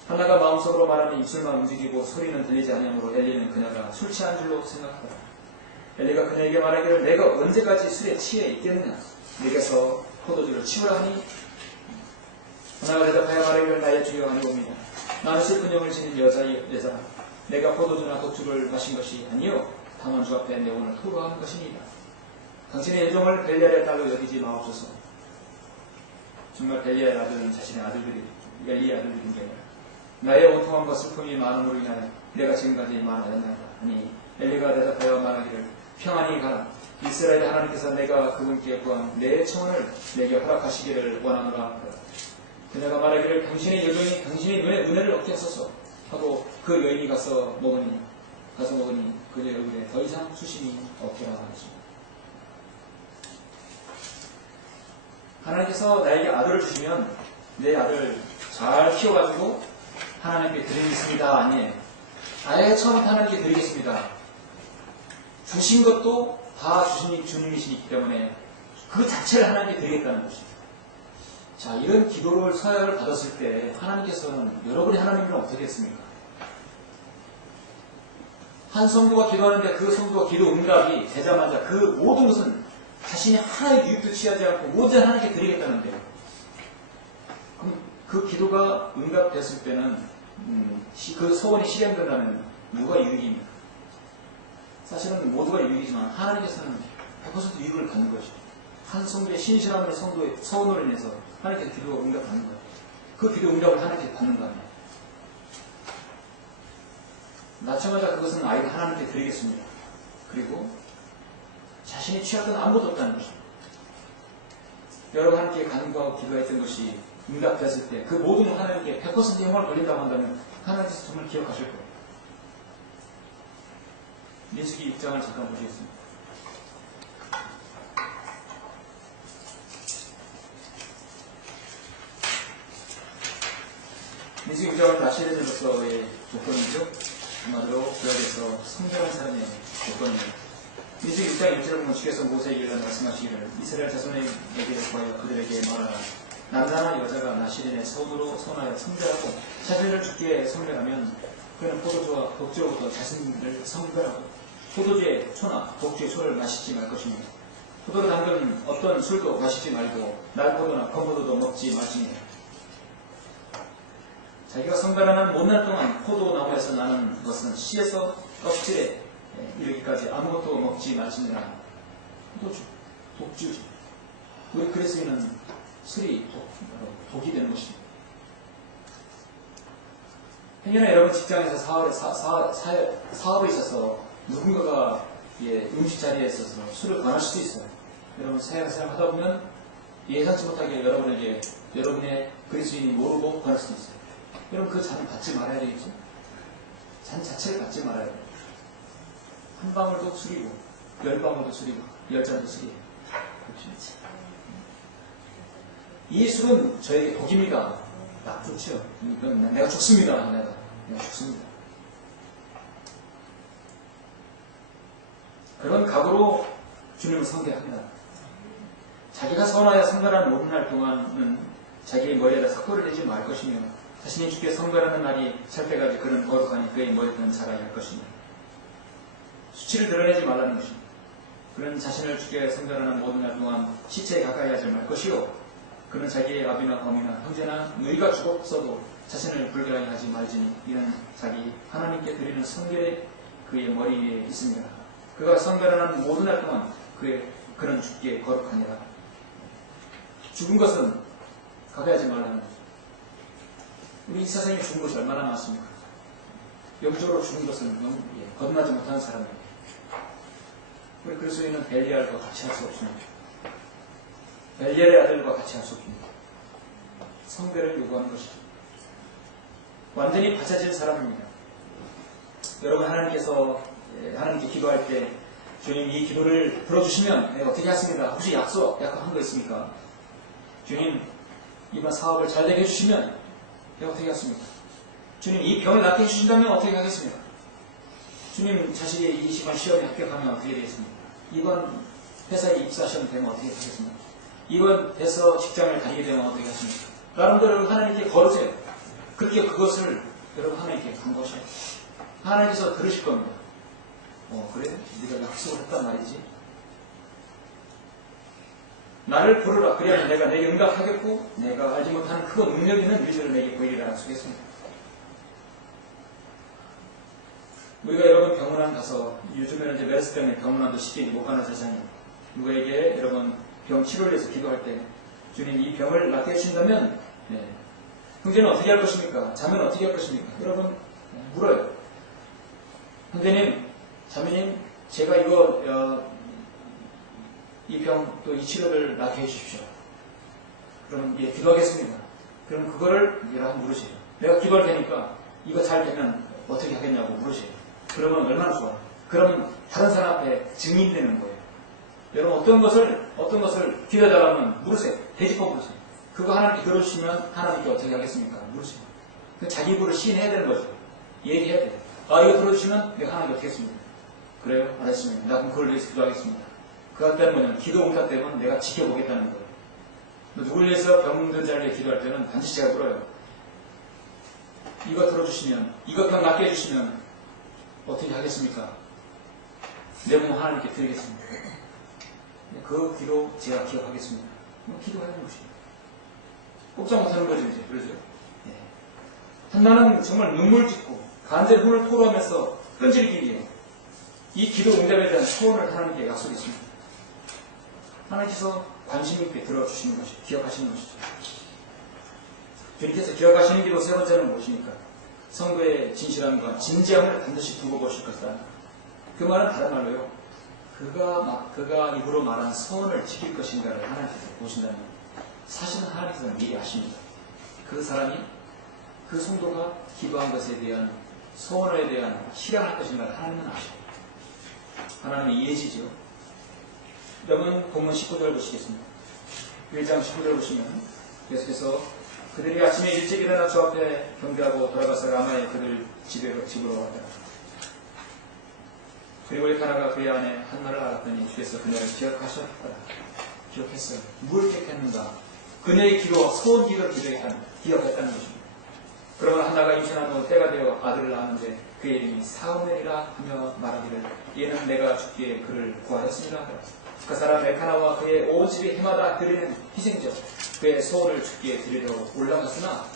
한나가 마음속으로 말하는 입술만 움직이고 소리는 들리지 아니하므로 엘리는 그녀가 술 취한 줄로 생각하더라. 엘리가 그녀에게 말하기를 내가 언제까지 술에 취해 있겠느냐. 내게서 포도주를 치우라 하니 한나가 대답하여 말하기를 나의 주여 아니옵니다. 나는 슬픈 영을 지닌 여자라. 내가 포도주나 독주를 마신 것이 아니요 다만 주 앞에 내 오늘 토로한 것이니이다. 당신의 여종을 벨리알의 딸로 여기지 마옵소서. 정말 벨리알 아들은 자신의 엘리의 아들들인 게 아니라 나의 온통함과 슬픔이 많음으로 인하여 내가 지금까지 많아졌나이다. 아니 엘리가 대답하여 말하기를 평안히 가라. 이스라엘 하나님께서 내가 그분께 구한 내 청혼을 내게 허락하시기를 원하노라. 그녀가 말하기를 당신의 여종이 당신의 눈에 은혜를 얻게 하소서 하고 그 여인이 가서 먹으니 그녀의 얼굴에 더 이상 수심이 없기라 하였습니다. 하나님께서 나에게 아들을 주시면 내 아들 잘 키워가지고 하나님께 드리겠습니다. 아니에요. 아예 처음부터 하나님께 드리겠습니다. 주신 것도 다 주님이시기 때문에 그 자체를 하나님께 드리겠다는 것입니다. 자, 이런 기도를 서약을 받았을 때 하나님께서는 여러분의 하나님은 어떻게 했습니까? 한 성도가 기도하는데 그 성도가 기도 응답이 되자마자 그 모든 것은 자신이 하나의 유익도 취하지 않고 모든 하나님께 드리겠다는데 그럼 그 기도가 응답됐을 때는 그 소원이 실현된다면 누가 유익입니까? 사실은 모두가 유익이지만 하나님께서는 100% 유익을 받는 것이죠. 한 성도의 신실함으로 성도의 소원으로 인해서 하나님께 기도 응답받는 거예요. 그 기도 응답을 하나님께 받는 거 아니에요. 낳자마자 그것은 아이를 하나님께 드리겠습니다. 그리고 자신이 취할 건 아무것도 없다는 것입니다. 여러분 하나님께 간구하고 기도했던 것이 응답됐을 때 그 모든 하나님께 100% 영광을 돌린다고 한다면 하나님께서 정말 기억하실 거예요. 민수기 6장을 잠깐 보시겠습니다. 민수기 6장은 나시레들로서의 조건이죠. 한마디로 구약에서 성결한 사람의 조건이에요. 민수기 6장 1절을 보면 주께서 모세에게 말씀하시기를 이스라엘 자손에게 구하여 그들에게 말하라. 남자나 여자가 나시린의 손으로 손하여 성별하고 자신을 주께 성별하면 그는 포도주와 독주로부터 자신을 성별하고 포도주의 초나 독주의 초를 마시지 말 것입니다. 포도로 담근 어떤 술도 마시지 말고 날포도나 검포도도 먹지 말지니라. 자기가 성별하는 못날 동안 포도나무에서 나는 것은 씨에서 껍질에 이르기까지 아무것도 먹지 말지니라. 포도주, 독주지. 우리 그리스도인은 술이 독이 되는 것입니다. 행여나 여러분 직장에서 사업에 있어서 누군가가 음식 자리에 있어서 술을 권할 수도 있어요. 여러분 생각하다 보면 예상치 못하게 여러분의 그리스도인이 모르고 권할 수도 있어요. 여러분 그 잔을 받지 말아야 되겠죠? 잔 자체를 받지 말아야 돼요. 한 방울도 술이고 10방울도 술이고 10잔도 술이에요. 그렇죠? 이 술은 저에게 독입니다. 나쁘죠. 내가 죽습니다. 내가 죽습니다. 그런 각오로 주님을 상대합니다. 자기가 선하여 성별하는 모든 날 동안은 자기의 머리에다 삭도를 대지 말 것이며 자신이 주께 성별하는 날이 찰 때까지 그는 거룩하니 그의 머리는 자라야 할 것입니다. 수치를 드러내지 말라는 것입니다. 그는 자신을 주께 성별하는 모든 날 동안 시체에 가까이 하지 말 것이요 그는 자기의 아비나 범이나 형제나 너희가 죽었어도 자신을 불결하게 하지 말지니 이는 자기 하나님께 드리는 성결에 그의 머리 위에 있습니다. 그가 성별하는 모든 날 동안 그는 주께 거룩하니라. 죽은 것은 가까이 하지 말라는 거죠. 우리 이 세상에 죽은 것이 얼마나 많습니까? 영적으로 죽은 것은 거듭나지 못하는 사람이에요. 우리 그리스도인은 벨리알과 같이 할 수 없습니다. 벨리알의 아들과 같이 할 수 없습니다. 성배를 요구하는 것이죠. 완전히 받쳐질 사람입니다. 여러분 하나님께 기도할 때 주님 이 기도를 들어주시면 어떻게 하십니까? 혹시 약속한 거 있습니까? 주님 이번 사업을 잘 되게 해주시면 어떻게 하십니까? 주님 이 병을 낫게 해주신다면 어떻게 하겠습니까? 주님 자식이 이 시간 시험에 합격하면 어떻게 되겠습니까? 이번 회사에 입사하시면 되면 어떻게 하겠습니까? 이번 돼서 직장을 다니게 되면 어떻게 하십니까? 여러분들 하나님께 걸으세요. 그렇게 그것을 여러분 하나님께 간구하셔요. 하나님께서 들으실 겁니다. 그래? 네가 약속을 했단 말이지. 나를 부르라. 그래야 내가 내게 응답하겠고 내가 알지 못하는 그 능력 있는 일들을 내게 보이리라 약속했습니다. 우리가 여러분 병원안 가서 요즘에는 이제 메르스 때문에 병원안도 쉽게 못 가는 세상이에요. 누구에게 여러분 병 치료를 위해서 기도할 때 주님 이 병을 낫게 해주신다면 형제는 어떻게 할 것입니까? 자매는 어떻게 할 것입니까? 여러분 물어요. 형제님, 자매님, 제가 이 병 또 이 치료를 낫게 해주십시오. 그럼 기도하겠습니다. 그럼 그거를 여러분 물으세요. 내가 기도할 테니까 이거 잘 되면 어떻게 하겠냐고 물으세요. 그러면 얼마나 좋아요. 그러면 다른 사람 앞에 증인되는 거예요. 여러분 어떤 것을 기도해달라면 물으세요. 대지법 물으세요. 그거 하나님께 들어주시면 하나님께 어떻게 하겠습니까? 물으세요. 자기 입으로 시인해야 되는 거죠. 얘기해야 돼요. 이거 들어주시면 내가 하나님께 어떻게 했습니까? 그래요? 알았습니다. 나 그럼 그걸 위해서 기도하겠습니다. 그것 때문에 뭐냐면 기도 응답 때문에 내가 지켜보겠다는 거예요. 누구를 위해서 병든 자를 기도할 때는 반드시 제가 물어요. 이거 들어주시면, 이거 병 낫게 해주시면 어떻게 하겠습니까? 내 몸 하나님께 드리겠습니다. 그 기도 제가 기억하겠습니다. 기도하는 것입니다. 꼼짝 못하는 거죠, 이제. 그러죠? 한나는 정말 눈물 짓고 간절히 눈을 토로하면서 끈질기게 이 기도 응답에 대한 소원을 하나님께 약속했습니다. 하나님께서 관심 있게 들어주시는 것이죠. 기억하시는 것이죠. 주님께서 기억하시는 기도 세 번째는 무엇입니까? 성도의 진실함과 진지함을 반드시 두고 보실 것이다. 그 말은 다른 말로요. 그가 입으로 말한 소원을 지킬 것인가를 하나님께서 보신다면 사실은 하나님께서는 미리 아십니다. 그 사람이 그 성도가 기도한 것에 대한 소원에 대한 실행할 것인가를 하나님은 아십니다. 하나님의 예지죠. 여러분 본문 19절 보시겠습니다. 1장 19절 보시면 계속해서 그들이 아침에 일찍 일어나 주 앞에 경배하고 돌아가서 라마에 그들 집으로 왔다. 그리고 엘카나가 그의 아내 한나를 알았더니 주께서 그녀를 기억하셨다. 기억했어요. 뭘 기억했는가? 그녀의 기도와 소원 기도를 기억했다는 것입니다. 그러면 한나가 임신한 후 때가 되어 아들을 낳았는데 그의 이름이 사무엘이라 하며 말하기를 얘는 내가 주께 그를 구하였습니다. 그 사람 엘카나와 그의 온 집이 해마다 드리는 희생적 그의 소원을 주께 드리러 올라갔으나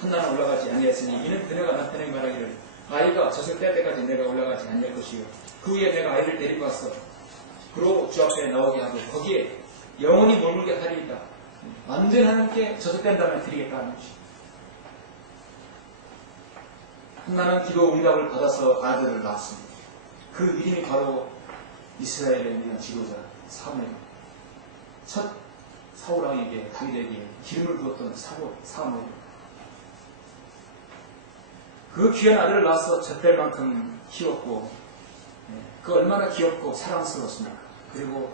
한나는 올라가지 아니했으니 이는 그녀가 남편에게 말하기를 아이가 젖을 뗄 때까지 내가 올라가지 않을 것이요 그 후에 내가 아이를 데리고 왔어 그로 주 앞에 나오게 하고 거기에 영원히 머물게 하리이다. 완전 하나님께 젖을 뗀다면 드리겠다는 것이. 한나는 기도 응답을 받아서 아들을 낳았습니다. 그 이름이 바로 이스라엘의 유일한 지도자 사무엘. 첫 사울왕에게 다윗에게 기름을 부었던 사무엘. 그 귀한 아들을 낳아서 젖될 만큼 키웠고 그 얼마나 귀엽고 사랑스러웠습니까? 그리고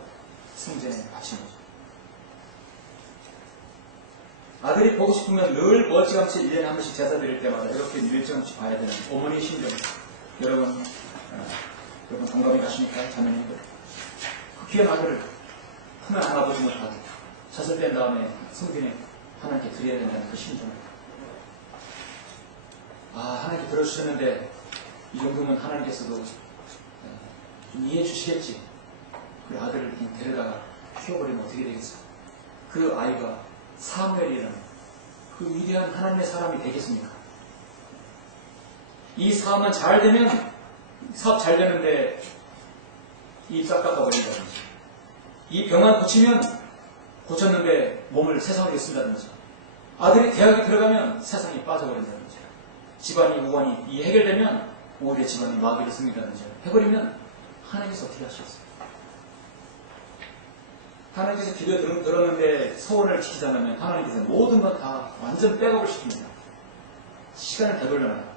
성전에 바친 거죠. 아들이 보고 싶으면 늘 멀찌감치 1년에 한 번씩 제사 드릴 때마다 이렇게 일정치 봐야 되는 어머니의 심정. 여러분 동감이 가십니까? 자매님들. 그 귀한 아들을 품에 안아보지 못하고 젖을 뺀 다음에 성전에 하나님께 드려야 된다는 그 심정을. 하나님께 들어주셨는데 이 정도면 하나님께서도 좀 이해해 주시겠지. 그 아들을 데려다가 키워버리면 어떻게 되겠어? 그 아이가 사무엘이라는 그 위대한 하나님의 사람이 되겠습니까? 이 사업만 잘 되면 사업 잘 되는데 입 싹 닦아버린다든지 이 병만 고치면 고쳤는데 몸을 세상으로 쓴다든지 아들이 대학에 들어가면 세상이 빠져버린다는 거죠. 집안이 우환이 이 해결되면 오히려 집안이 마귀를 섬긴다는 거죠. 해버리면 하나님께서 어떻게 하시겠어요? 하나님께서 기도에 들었는데 소원을 지키지 않으면 하나님께서 모든 것 다 완전 백업을 시킵니다. 시간을 되돌려놔요.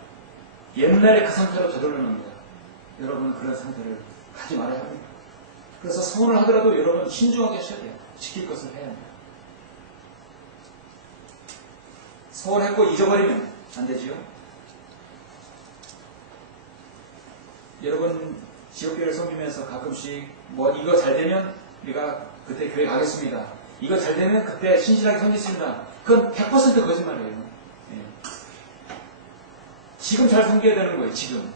옛날에 그 상태로 되돌려놓습니다. 여러분 그런 상태를 가지 말아야 합니다. 그래서 소원을 하더라도 여러분 신중하게 하셔야 돼요. 지킬 것을 해야 합니다. 소원했고 잊어버리면 안 되지요. 여러분 지역교회를 섬기면서 가끔씩 뭐 이거 잘 되면 우리가 그때 교회 가겠습니다. 이거 잘 되면 그때 신실하게 섬기겠습니다. 그건 100% 거짓말이에요. 예. 지금 잘 섬겨야 되는 거예요. 지금.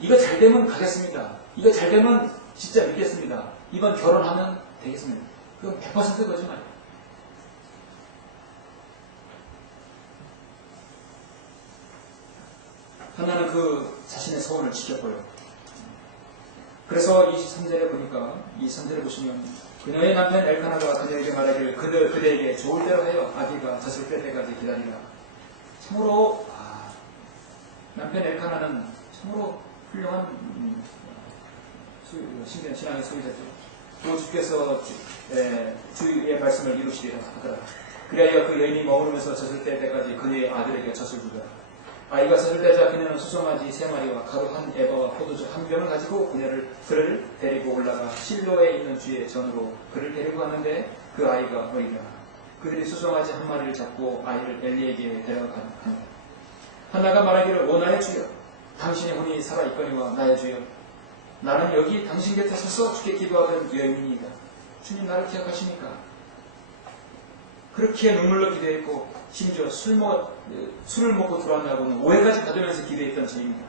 이거 잘 되면 가겠습니다. 이거 잘 되면 진짜 믿겠습니다. 이번 결혼하면 되겠습니다. 그건 100% 거짓말이에요. 하나는 그 자신의 소원을 지켰고요. 그래서 23절에 보니까, 23절에 보시면, 그녀의 남편 엘카나가 그녀에게 말하기를 그대에게 좋을 대로 해요. 아기가 젖을 뺄 때까지 기다리라. 참으로, 남편 엘카나는 참으로 훌륭한, 신앙의 소유자죠. 또 주께서 주의 말씀을 이루시리라 하더라. 그리하여 그 여인이 머무르면서 젖을 뗄 때까지 그의 아들에게 젖을 주더라. 아이가 젖을 떼자 그녀는 수송아지 3마리와 가루 1에바와 포도주 1병을 가지고 그를 데리고 올라가 실로에 있는 주의 전으로 그를 데리고 가는데 그 아이가 어리라. 그들이 수송아지 1마리를 잡고 아이를 엘리에게 데려가니라. 한나가 말하기를 오 나의 주여 당신의 혼이 살아있거니와 나의 주여 나는 여기 당신 곁에 서서 주께 기도하던 여인이니이다. 주님 나를 기억하십니까? 그렇게 눈물로 기도했고 심지어 술을 먹고 들어왔나고는 오해까지 받으면서 기도했던 저입니다.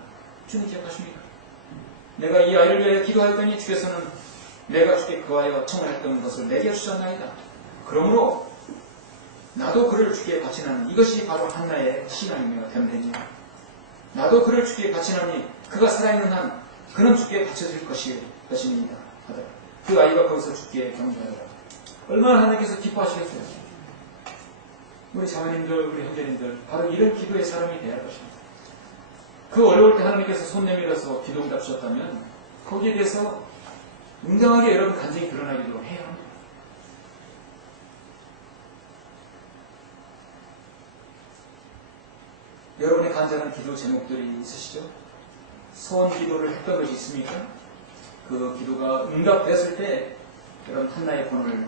주님 기억하십니까? 내가 이 아이를 위해 기도하였더니 주께서는 내가 주께 구하여 청하였던 것을 내게 주셨나이다. 그러므로 나도 그를 주께 바치나니 이것이 바로 한나의 신앙이며 됨되니 나도 그를 주께 바치나니 그가 살아있는 한 그는 주께 바쳐질 것입니다. 하더라. 그 아이가 거기서 주께 경배하더라. 얼마나 하나님께서 기뻐하시겠어요? 우리 자매님들, 우리 형제님들 바로 이런 기도의 사람이 되어야 할 것입니다. 그 어려울 때 하나님께서 손 내밀어서 기도응답 주셨다면 거기에 대해서 응당하게 여러분 간증이 드러나기도 해야 합니다. 여러분의 간절한 기도 제목들이 있으시죠? 소원 기도를 했던 것이 있습니까? 그 기도가 응답되었을 때 여러분 한나의 본을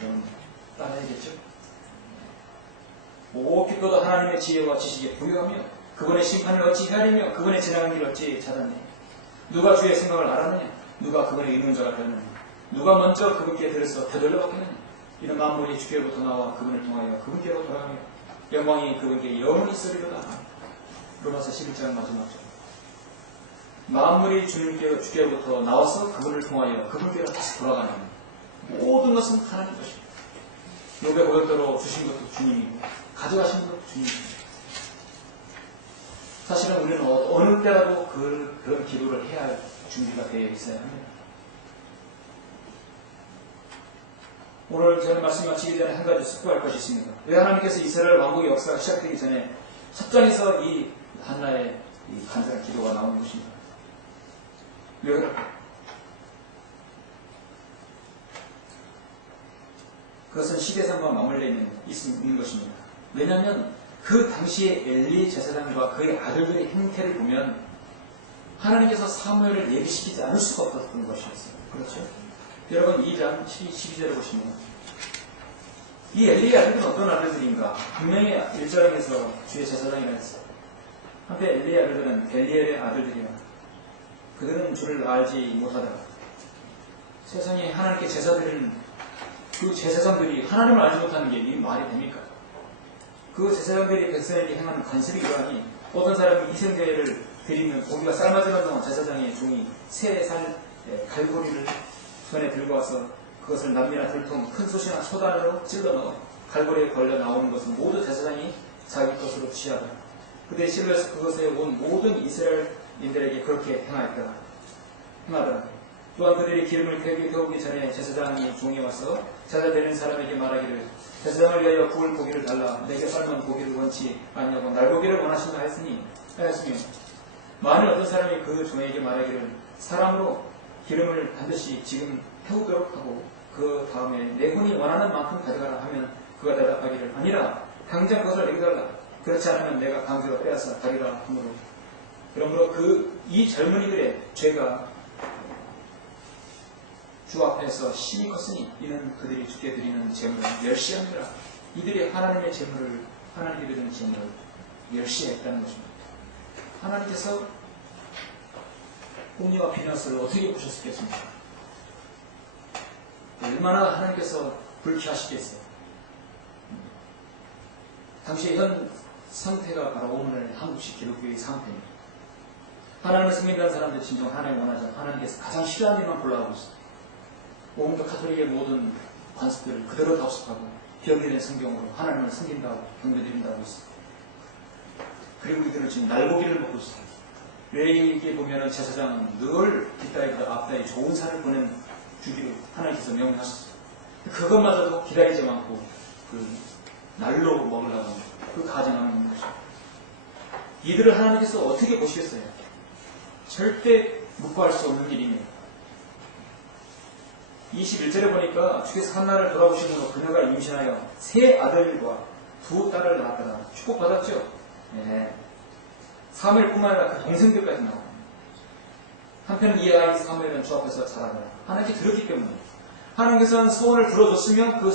여러분 따라야겠죠? 무엇보다 하나님의 지혜와 지식에 부유하며 그분의 심판을 어찌 헤아리며 그분의 지나간 길을 어찌 찾았느냐. 누가 주의 생각을 알았느냐. 누가 그분의 의논자가 되었느냐. 누가 먼저 그분께 들어서 되돌려 받겠느냐. 이런 만물이 주께로부터 나와 그분을 통하여 그분께로 돌아가며 영광이 그분께 영원히 있으리로다. 로마서 11장 마지막 절. 만물이 주께로부터 나와서 그분을 통하여 그분께로 다시 돌아가는 모든 것은 하나님 것입니다. 욥의 고백대로 주신 것도 주님이고 가져가신 것도 주님입니다. 사실은 우리는 어느 때라도 그런 기도를 해야 할 준비가 되어 있어야 합니다. 오늘 저는 말씀 마치기 전에 한 가지 숙고할 것이 있습니다. 왜 하나님께서 이스라엘 왕국의 역사가 시작되기 전에 첫 장에서 이 한나의 이 간절한 기도가 나오는 것입니다. 왜 그럴까? 그것은 시대상과 맞물려 있는 것입니다. 왜냐하면 그 당시에 엘리 제사장과 그의 아들들의 행태를 보면 하나님께서 사무엘을 예비시키지 않을 수가 없었던 것이었어요. 그렇죠? 여러분 2장 12절에 보시면 이 엘리의 아들들은 어떤 아들들인가? 분명히 1절에서 주의 제사장이라 했어요. 한때 엘리의 아들들은 벨리엘의 아들들이라 그들은 주를 알지 못하더라. 세상에 하나님께 제사드리는 그 제사장들이 하나님을 알지 못하는 게 이 말이 됩니까? 그 제사장들이 백성에게 행하는 간섭이 이러하니 어떤 사람이 희생제를 드리면 고기가 삶아지는 동안 제사장의 종이 새 살 갈고리를 손에 들고 와서 그것을 남이나 들통 큰 솥이나 소단으로 찔러 넣어 갈고리에 걸려 나오는 것은 모두 제사장이 자기 것으로 취하더라. 그들의 실로에서 그것에 온 모든 이스라엘인들에게 그렇게 행하더라. 또한 그들이 기름을 태우기 전에 제사장이 종이 와서 제사드리는 사람에게 말하기를 제사장을 위하여 구울 고기를 달라. 내게 삶은 고기를 원치 아니하고 날고기를 원하신다 하였으며 만일 어떤 사람이 그 종에게 말하기를 사람으로 기름을 반드시 지금 태우도록 하고 그 다음에 내 혼이 원하는 만큼 가져가라 하면 그가 대답하기를 아니라 당장 그것을 내게 달라. 그렇지 않으면 내가 강제로 빼앗아 가리라 하므로 그러므로 이 젊은이들의 죄가 주 앞에서 심히 컸으니 이는 그들이 주께 드리는 제물을 멸시함이라. 이들이 하나님의 제물을 하나님께 드리는 제물을 멸시했다는 것입니다. 하나님께서 홈리와 피나스를 어떻게 보셨겠습니까? 얼마나 하나님께서 불쾌하시겠어요. 당시의 현 상태가 바로 오늘 한국식 기독교의 상태입니다. 하나님을 섬긴다는 사람들 진정 하나님을 원하자 하나님께서 가장 싫어하는 일만 골라가고 있어요. 오늘도 카톨릭의 모든 관습들을 그대로 답습하고 변기된 성경으로 하나님을 섬긴다고 경배드린다고 있어요. 그리고 이들은 지금 날고기를 먹고 있어요. 레위기에 보면은 제사장은 늘 뒷다리보다 앞다리 좋은 살을 보내주기로 하나님께서 명령하셨어요. 그것마저도 기다리지 않고 날로 먹으려고 가정하는 것이죠. 이들을 하나님께서 어떻게 보시겠어요? 절대 묵과할 수 없는 일입니다. 21절에 보니까 주께서 한나를 돌아오신 후 그녀가 임신하여 세 아들과 두 딸을 낳았다. 축복받았죠? 네. 사무엘뿐만 아니라 그 동생들까지 나옵니다. 한편은 이 아이 사무엘은 주 앞에서 자라더라. 하나님께 들었기 때문에 하나님께서는 소원을 들어줬으면 그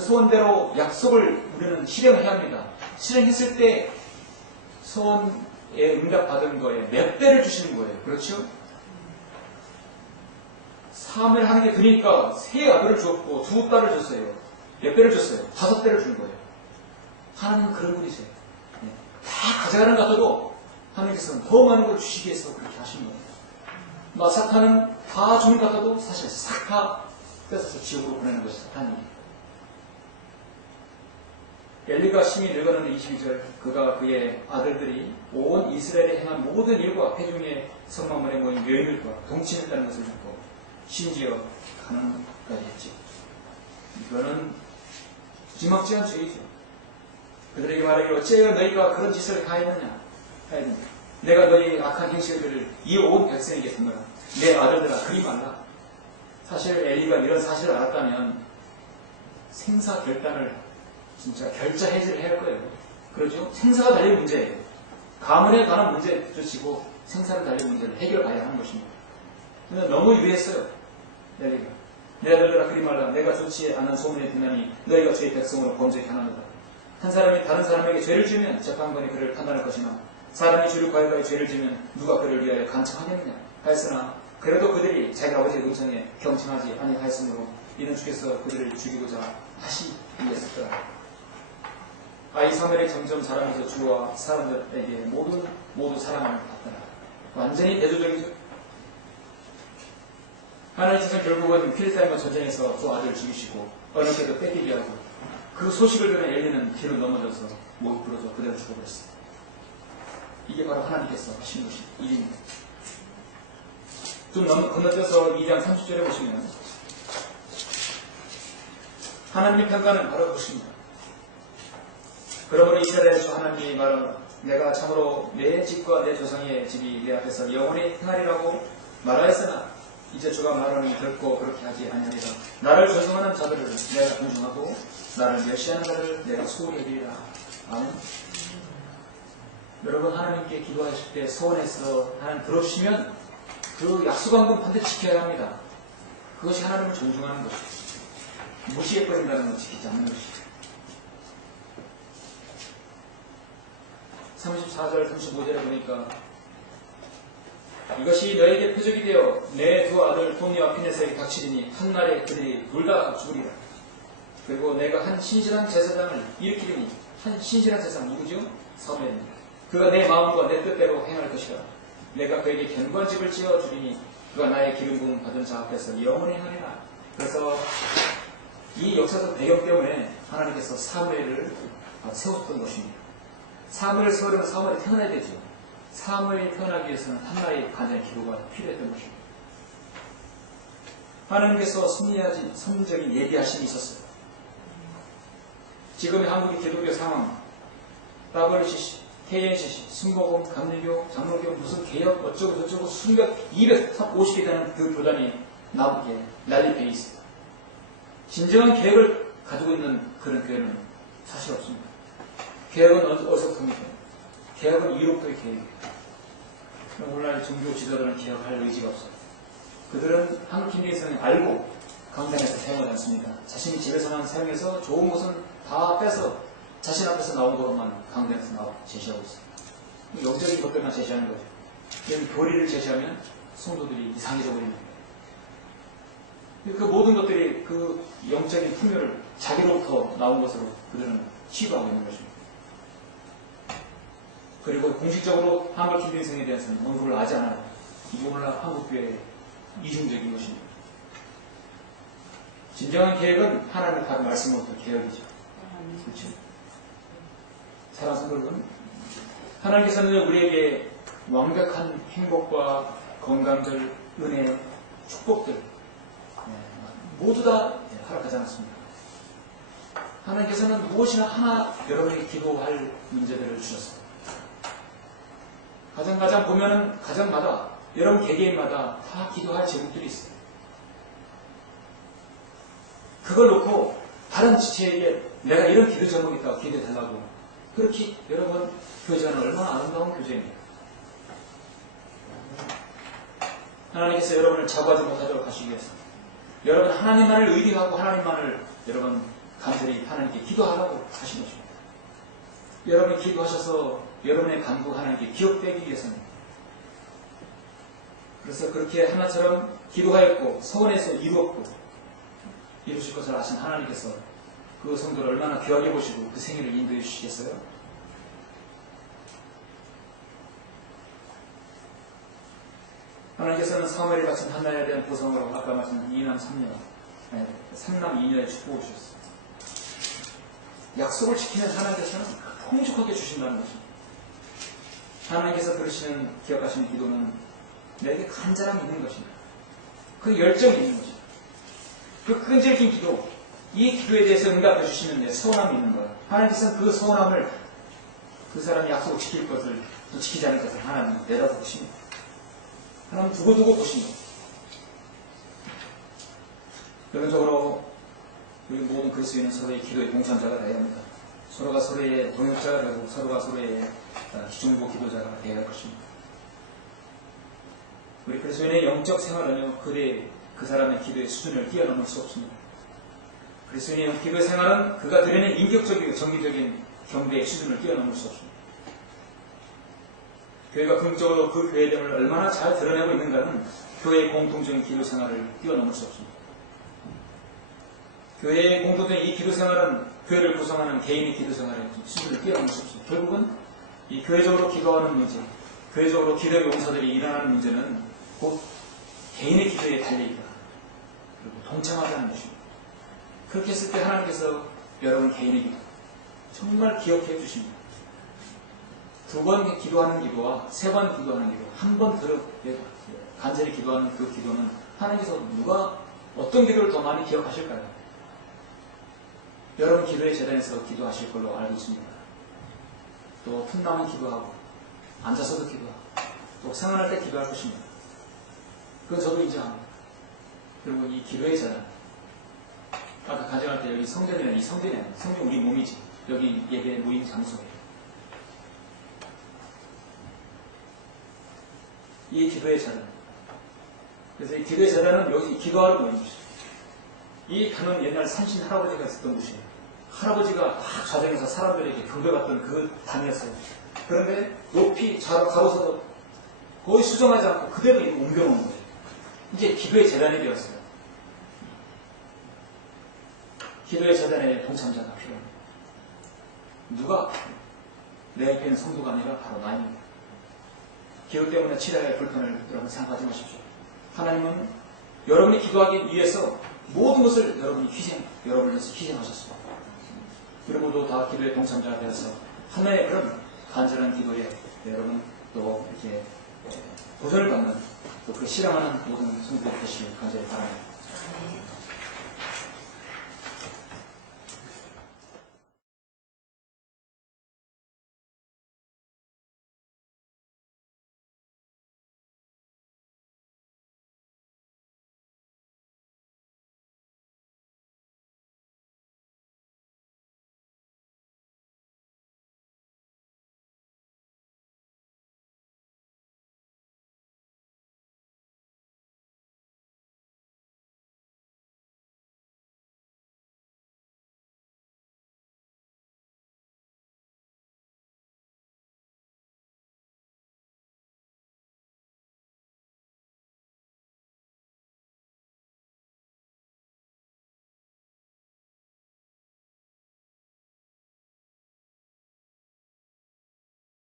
소원대로 약속을 우리는 실행해야 합니다. 실행했을 때 소원에 응답받은 거에 몇 배를 주시는 거예요. 그렇죠? 사무엘 하나님께 드리니까 세 아들을 줬고 두 딸을 줬어요. 몇 배를 줬어요? 5배를 준 거예요. 하나님은 그런 분이세요. 다 가져가는 것 같아도 하나님께서는 더 많은 걸 주시기 위해서 그렇게 하신 거예요. 마사탄은 다 주는 것 같아도 사실 싹 다 뺏어서 지옥으로 보내는 것이 사탄이에요. 엘리가 심히 늙었는데 22절 그가 그의 아들들이 온 이스라엘에 행한 모든 일과 회중의 성막문에 모인 여인들과 동침했다는 것을 듣고 심지어 가난까지 했지. 이거는 지막지한 죄이죠. 그들에게 말하기를 어찌하여 너희가 그런 짓을 하였느냐. 내가 너희 악한 행실들을 이 온 백성에게 듣노라. 내 아들들아 그리 말라. 사실 엘리가 이런 사실을 알았다면 생사 결단을 진짜 결자 해지를 해야 할 거예요. 그렇죠? 생사가 달린 문제예요. 가문에 관한 문제조치고 생사를 달린 문제를 해결해야 하는 것입니다. 근데 너무 유리했어요. 엘리가. 내 아들들아 그리 말라. 내가 좋지 않은 소문이 듣나니 너희가 주의 백성으로 범죄케 하나도다. 한 사람이 다른 사람에게 죄를 지으면 재판관이 그를 판단할 것이나 사람이 주를 과거에 죄를 지으면 누가 그를 위하여 간청하겠느냐 하였으나 그래도 그들이 자기 아버지의 음성에 경청하지 아니하였으므로 이는 주께서 그들을 죽이고자 하시겠었더라. 아이 사무엘이 점점 자라면서 주와 사람들에게 모두 사랑을 받더라. 완전히 대조적이죠. 하나님께서 결국은 필리스타임과 전쟁에서 두 아들을 죽이시고 어느 때도 뺏기게 하고 그 소식을 들은 엘리는 뒤로 넘어져서 목이 부러져 그대로 죽어버렸어요. 이게 바로 하나님께서 하신 것이 일입니다. 좀 건너뛰어서 2장 30절에 보시면 하나님의 평가는 바로 그것입니다. 그러므로 이스라엘 주 하나님이 말하노라. 내가 참으로 내 집과 내 조상의 집이 내 앞에서 영원히 행하리라고 말하였으나 이제 주가 말하니 결코 그렇게 하지 아니하리라. 나를 존중하는 자들을 내가 존중하고 나를 멸시하는 자를 내가 소홀히 여기리라. 아멘. 여러분 하나님께 기도하실 때 소원해서 하나님 들어주시면 그 약속한 건 반드시 지켜야 합니다. 그것이 하나님을 존중하는 것이죠. 무시해버린다는 건 지키지 않는 것이죠. 34절 35절에 보니까 이것이 너에게 표적이 되어 내 두 아들 홈리와 피네스에게 닥치리니 한날에 그들이 둘 다 죽으리라. 그리고 내가 한 신실한 제사장을 일으키리니 한 신실한 제사장 누구죠? 사무엘입니다. 그가 내 마음과 내 뜻대로 행할 것이라. 내가 그에게 견고한 집을 지어주리니 그가 나의 기름 부음 받은 자 앞에서 영원히 하리라. 그래서 이 역사적 배경 때문에 하나님께서 사무엘을 세웠던 것입니다. 사무엘을 세우려면 사무엘이 태어나야 되죠. 사무엘이 태어나기 위해서는 한나의 간절한 기도가 필요했던 것입니다. 하나님께서 섭리적인 예비하심이 있었어요. 지금의 한국의 기독교 상황, WCC, KNCC, 순복음, 감리교, 장로교, 무슨 개혁, 어쩌고 저쩌고 수백, 250개 되는 그 교단이 나오게 난립해 있습니다. 진정한 개혁을 가지고 있는 그런 교회는 사실 없습니다. 개혁은 어디서부터입니까? 개혁은 유럽도의 개혁이에요. 오늘날 종교 지도자들은 개혁할 의지가 없어요. 그들은 한국 김대성을 알고 강단에서 사용하지 않습니다. 자신이 집에서만 사용해서 좋은 것은 다 빼서 자신 앞에서 나온 것만 강단에서 제시하고 있습니다. 영적인 것들만 제시하는 거죠. 여기 교리를 제시하면 성도들이 이상해져 버립니다. 그 모든 것들이 그 영적인 풍요를 자기로부터 나온 것으로 그들은 치부하고 있는 것입니다. 그리고 공식적으로 한국 김대성에 대해서는 언급을 하지 않아요. 이게 오늘날 한국교회의 이중적인 것입니다. 진정한 계획은 하나님의 각 말씀으로부터 개혁이죠. 그렇죠? 사랑 성도 여러분, 하나님께서는 우리에게 완벽한 행복과 건강들, 은혜, 축복들 모두 다 허락하지 않았습니다. 하나님께서는 무엇이나 하나 여러분에게 기도할 문제들을 주셨습니다. 가정 보면은 가정마다 여러분 개개인마다 다 기도할 제목들이 있어요. 그걸 놓고 다른 지체에게 내가 이런 기도 제목이 있다고 기도해달라고 그렇게 여러분 교제는 얼마나 아름다운 교제입니까? 하나님께서 여러분을 자부하지 못하도록 하시기 위해서 여러분 하나님만을 의지하고 하나님만을 여러분 간절히 하나님께 기도하라고 하신 것입니다. 여러분이 기도하셔서 여러분의 간구 하나님께 기억되기 위해서는 그래서 그렇게 하나처럼 기도하였고 서원에서 이루었고 이루실 것을 아신 하나님께서 그 성도를 얼마나 귀하게 보시고 그 생일을 인도해 주시겠어요? 하나님께서는 사무엘이 바친 한나에 대한 보상으로 아까 말씀드린 2남 3녀 3남 2녀의 축복을 주셨어요. 약속을 지키는 하나님께서는 풍족하게 주신다는 것입니다. 하나님께서 그러시는 기억하시는 기도는 내게 간절함이 있는 것입니다. 그 열정이 있는 것입니다. 그 끈질긴 기도, 이 기도에 대해서 응답해 주시는 서운함이 있는 거예요. 하나님께서는 그 서운함을 그 사람이 약속을 지킬 것을 또 지키지 않을 것을 하나님 내다보고 보십니다. 하나님 두고두고 보십니다. 결론적으로 우리 모든 그리스도인은 서로의 기도의 동참자가 되어야 합니다. 서로가 서로의 동역자가 되고 서로가 서로의 기중보 기도자가 되어야 할 것입니다. 우리 그리스도인의 영적 생활은요, 그 사람의 기도의 수준을 뛰어넘을 수 없습니다. 그리스도인의 기도의 생활은 그가 드러낸 인격적이고 정기적인 경배의 수준을 뛰어넘을 수 없습니다. 교회가 긍정적으로 그 교회됨을 얼마나 잘 드러내고 있는가는 교회의 공통적인 기도 생활을 뛰어넘을 수 없습니다. 교회의 공통적인 이 기도 생활은 교회를 구성하는 개인의 기도 생활의 수준을 뛰어넘을 수 없습니다. 결국은 이 교회적으로 기도하는 문제, 교회적으로 기도의 용사들이 일어나는 문제는 곧 개인의 기도에 달려있다. 그리고 동참하자는 것입니다. 그렇게 했을 때 하나님께서 여러분 개인의 기도 정말 기억해 주십니다. 2번 기도하는 기도와 3번 기도하는 기도, 한 번 간절히 기도하는 그 기도는 하나님께서 누가 어떤 기도를 더 많이 기억하실까요? 여러분 기도의 재단에서 기도하실 걸로 알고 있습니다. 또 틈나면 기도하고 앉아서도 기도하고 또 생활할 때 기도할 것입니다. 그건 저도 인정합니다. 그리고 이 기도의 재단, 아까 가정할 때 여기 성전이나 이 성전이 성전 우리 몸이지, 여기 예배 모임 장소예요. 이 기도의 재단, 그래서 이 기도의 재단은 여기 기도하러 모인 곳이에요. 이 단은 옛날 산신 할아버지가 있었던 곳이에요. 할아버지가 막 좌정에서 사람들에게 경배받던 그 단이었어요. 그런데 높이 가로서도 거의 수정하지 않고 그대로 옮겨놓은 거예요. 이제 기도의 재단이 되었어요. 기도의 재단에 동참자가 필요합니다. 누가? 내 옆에 있는 성도가 아니라 바로 나입니다. 기도 때문에 치러야 할 불편을 여러분 생각하지 마십시오. 하나님은 여러분이 기도하기 위해서 모든 것을 여러분을 위해서 희생하셨습니다. 그리고도 다 기도에 동참자가 되어서 하나의 그런 간절한 기도에 여러분 또 이렇게 도전을 받는 또 그 실행하는 모든 성도들이 되시길 간절히 바랍니다.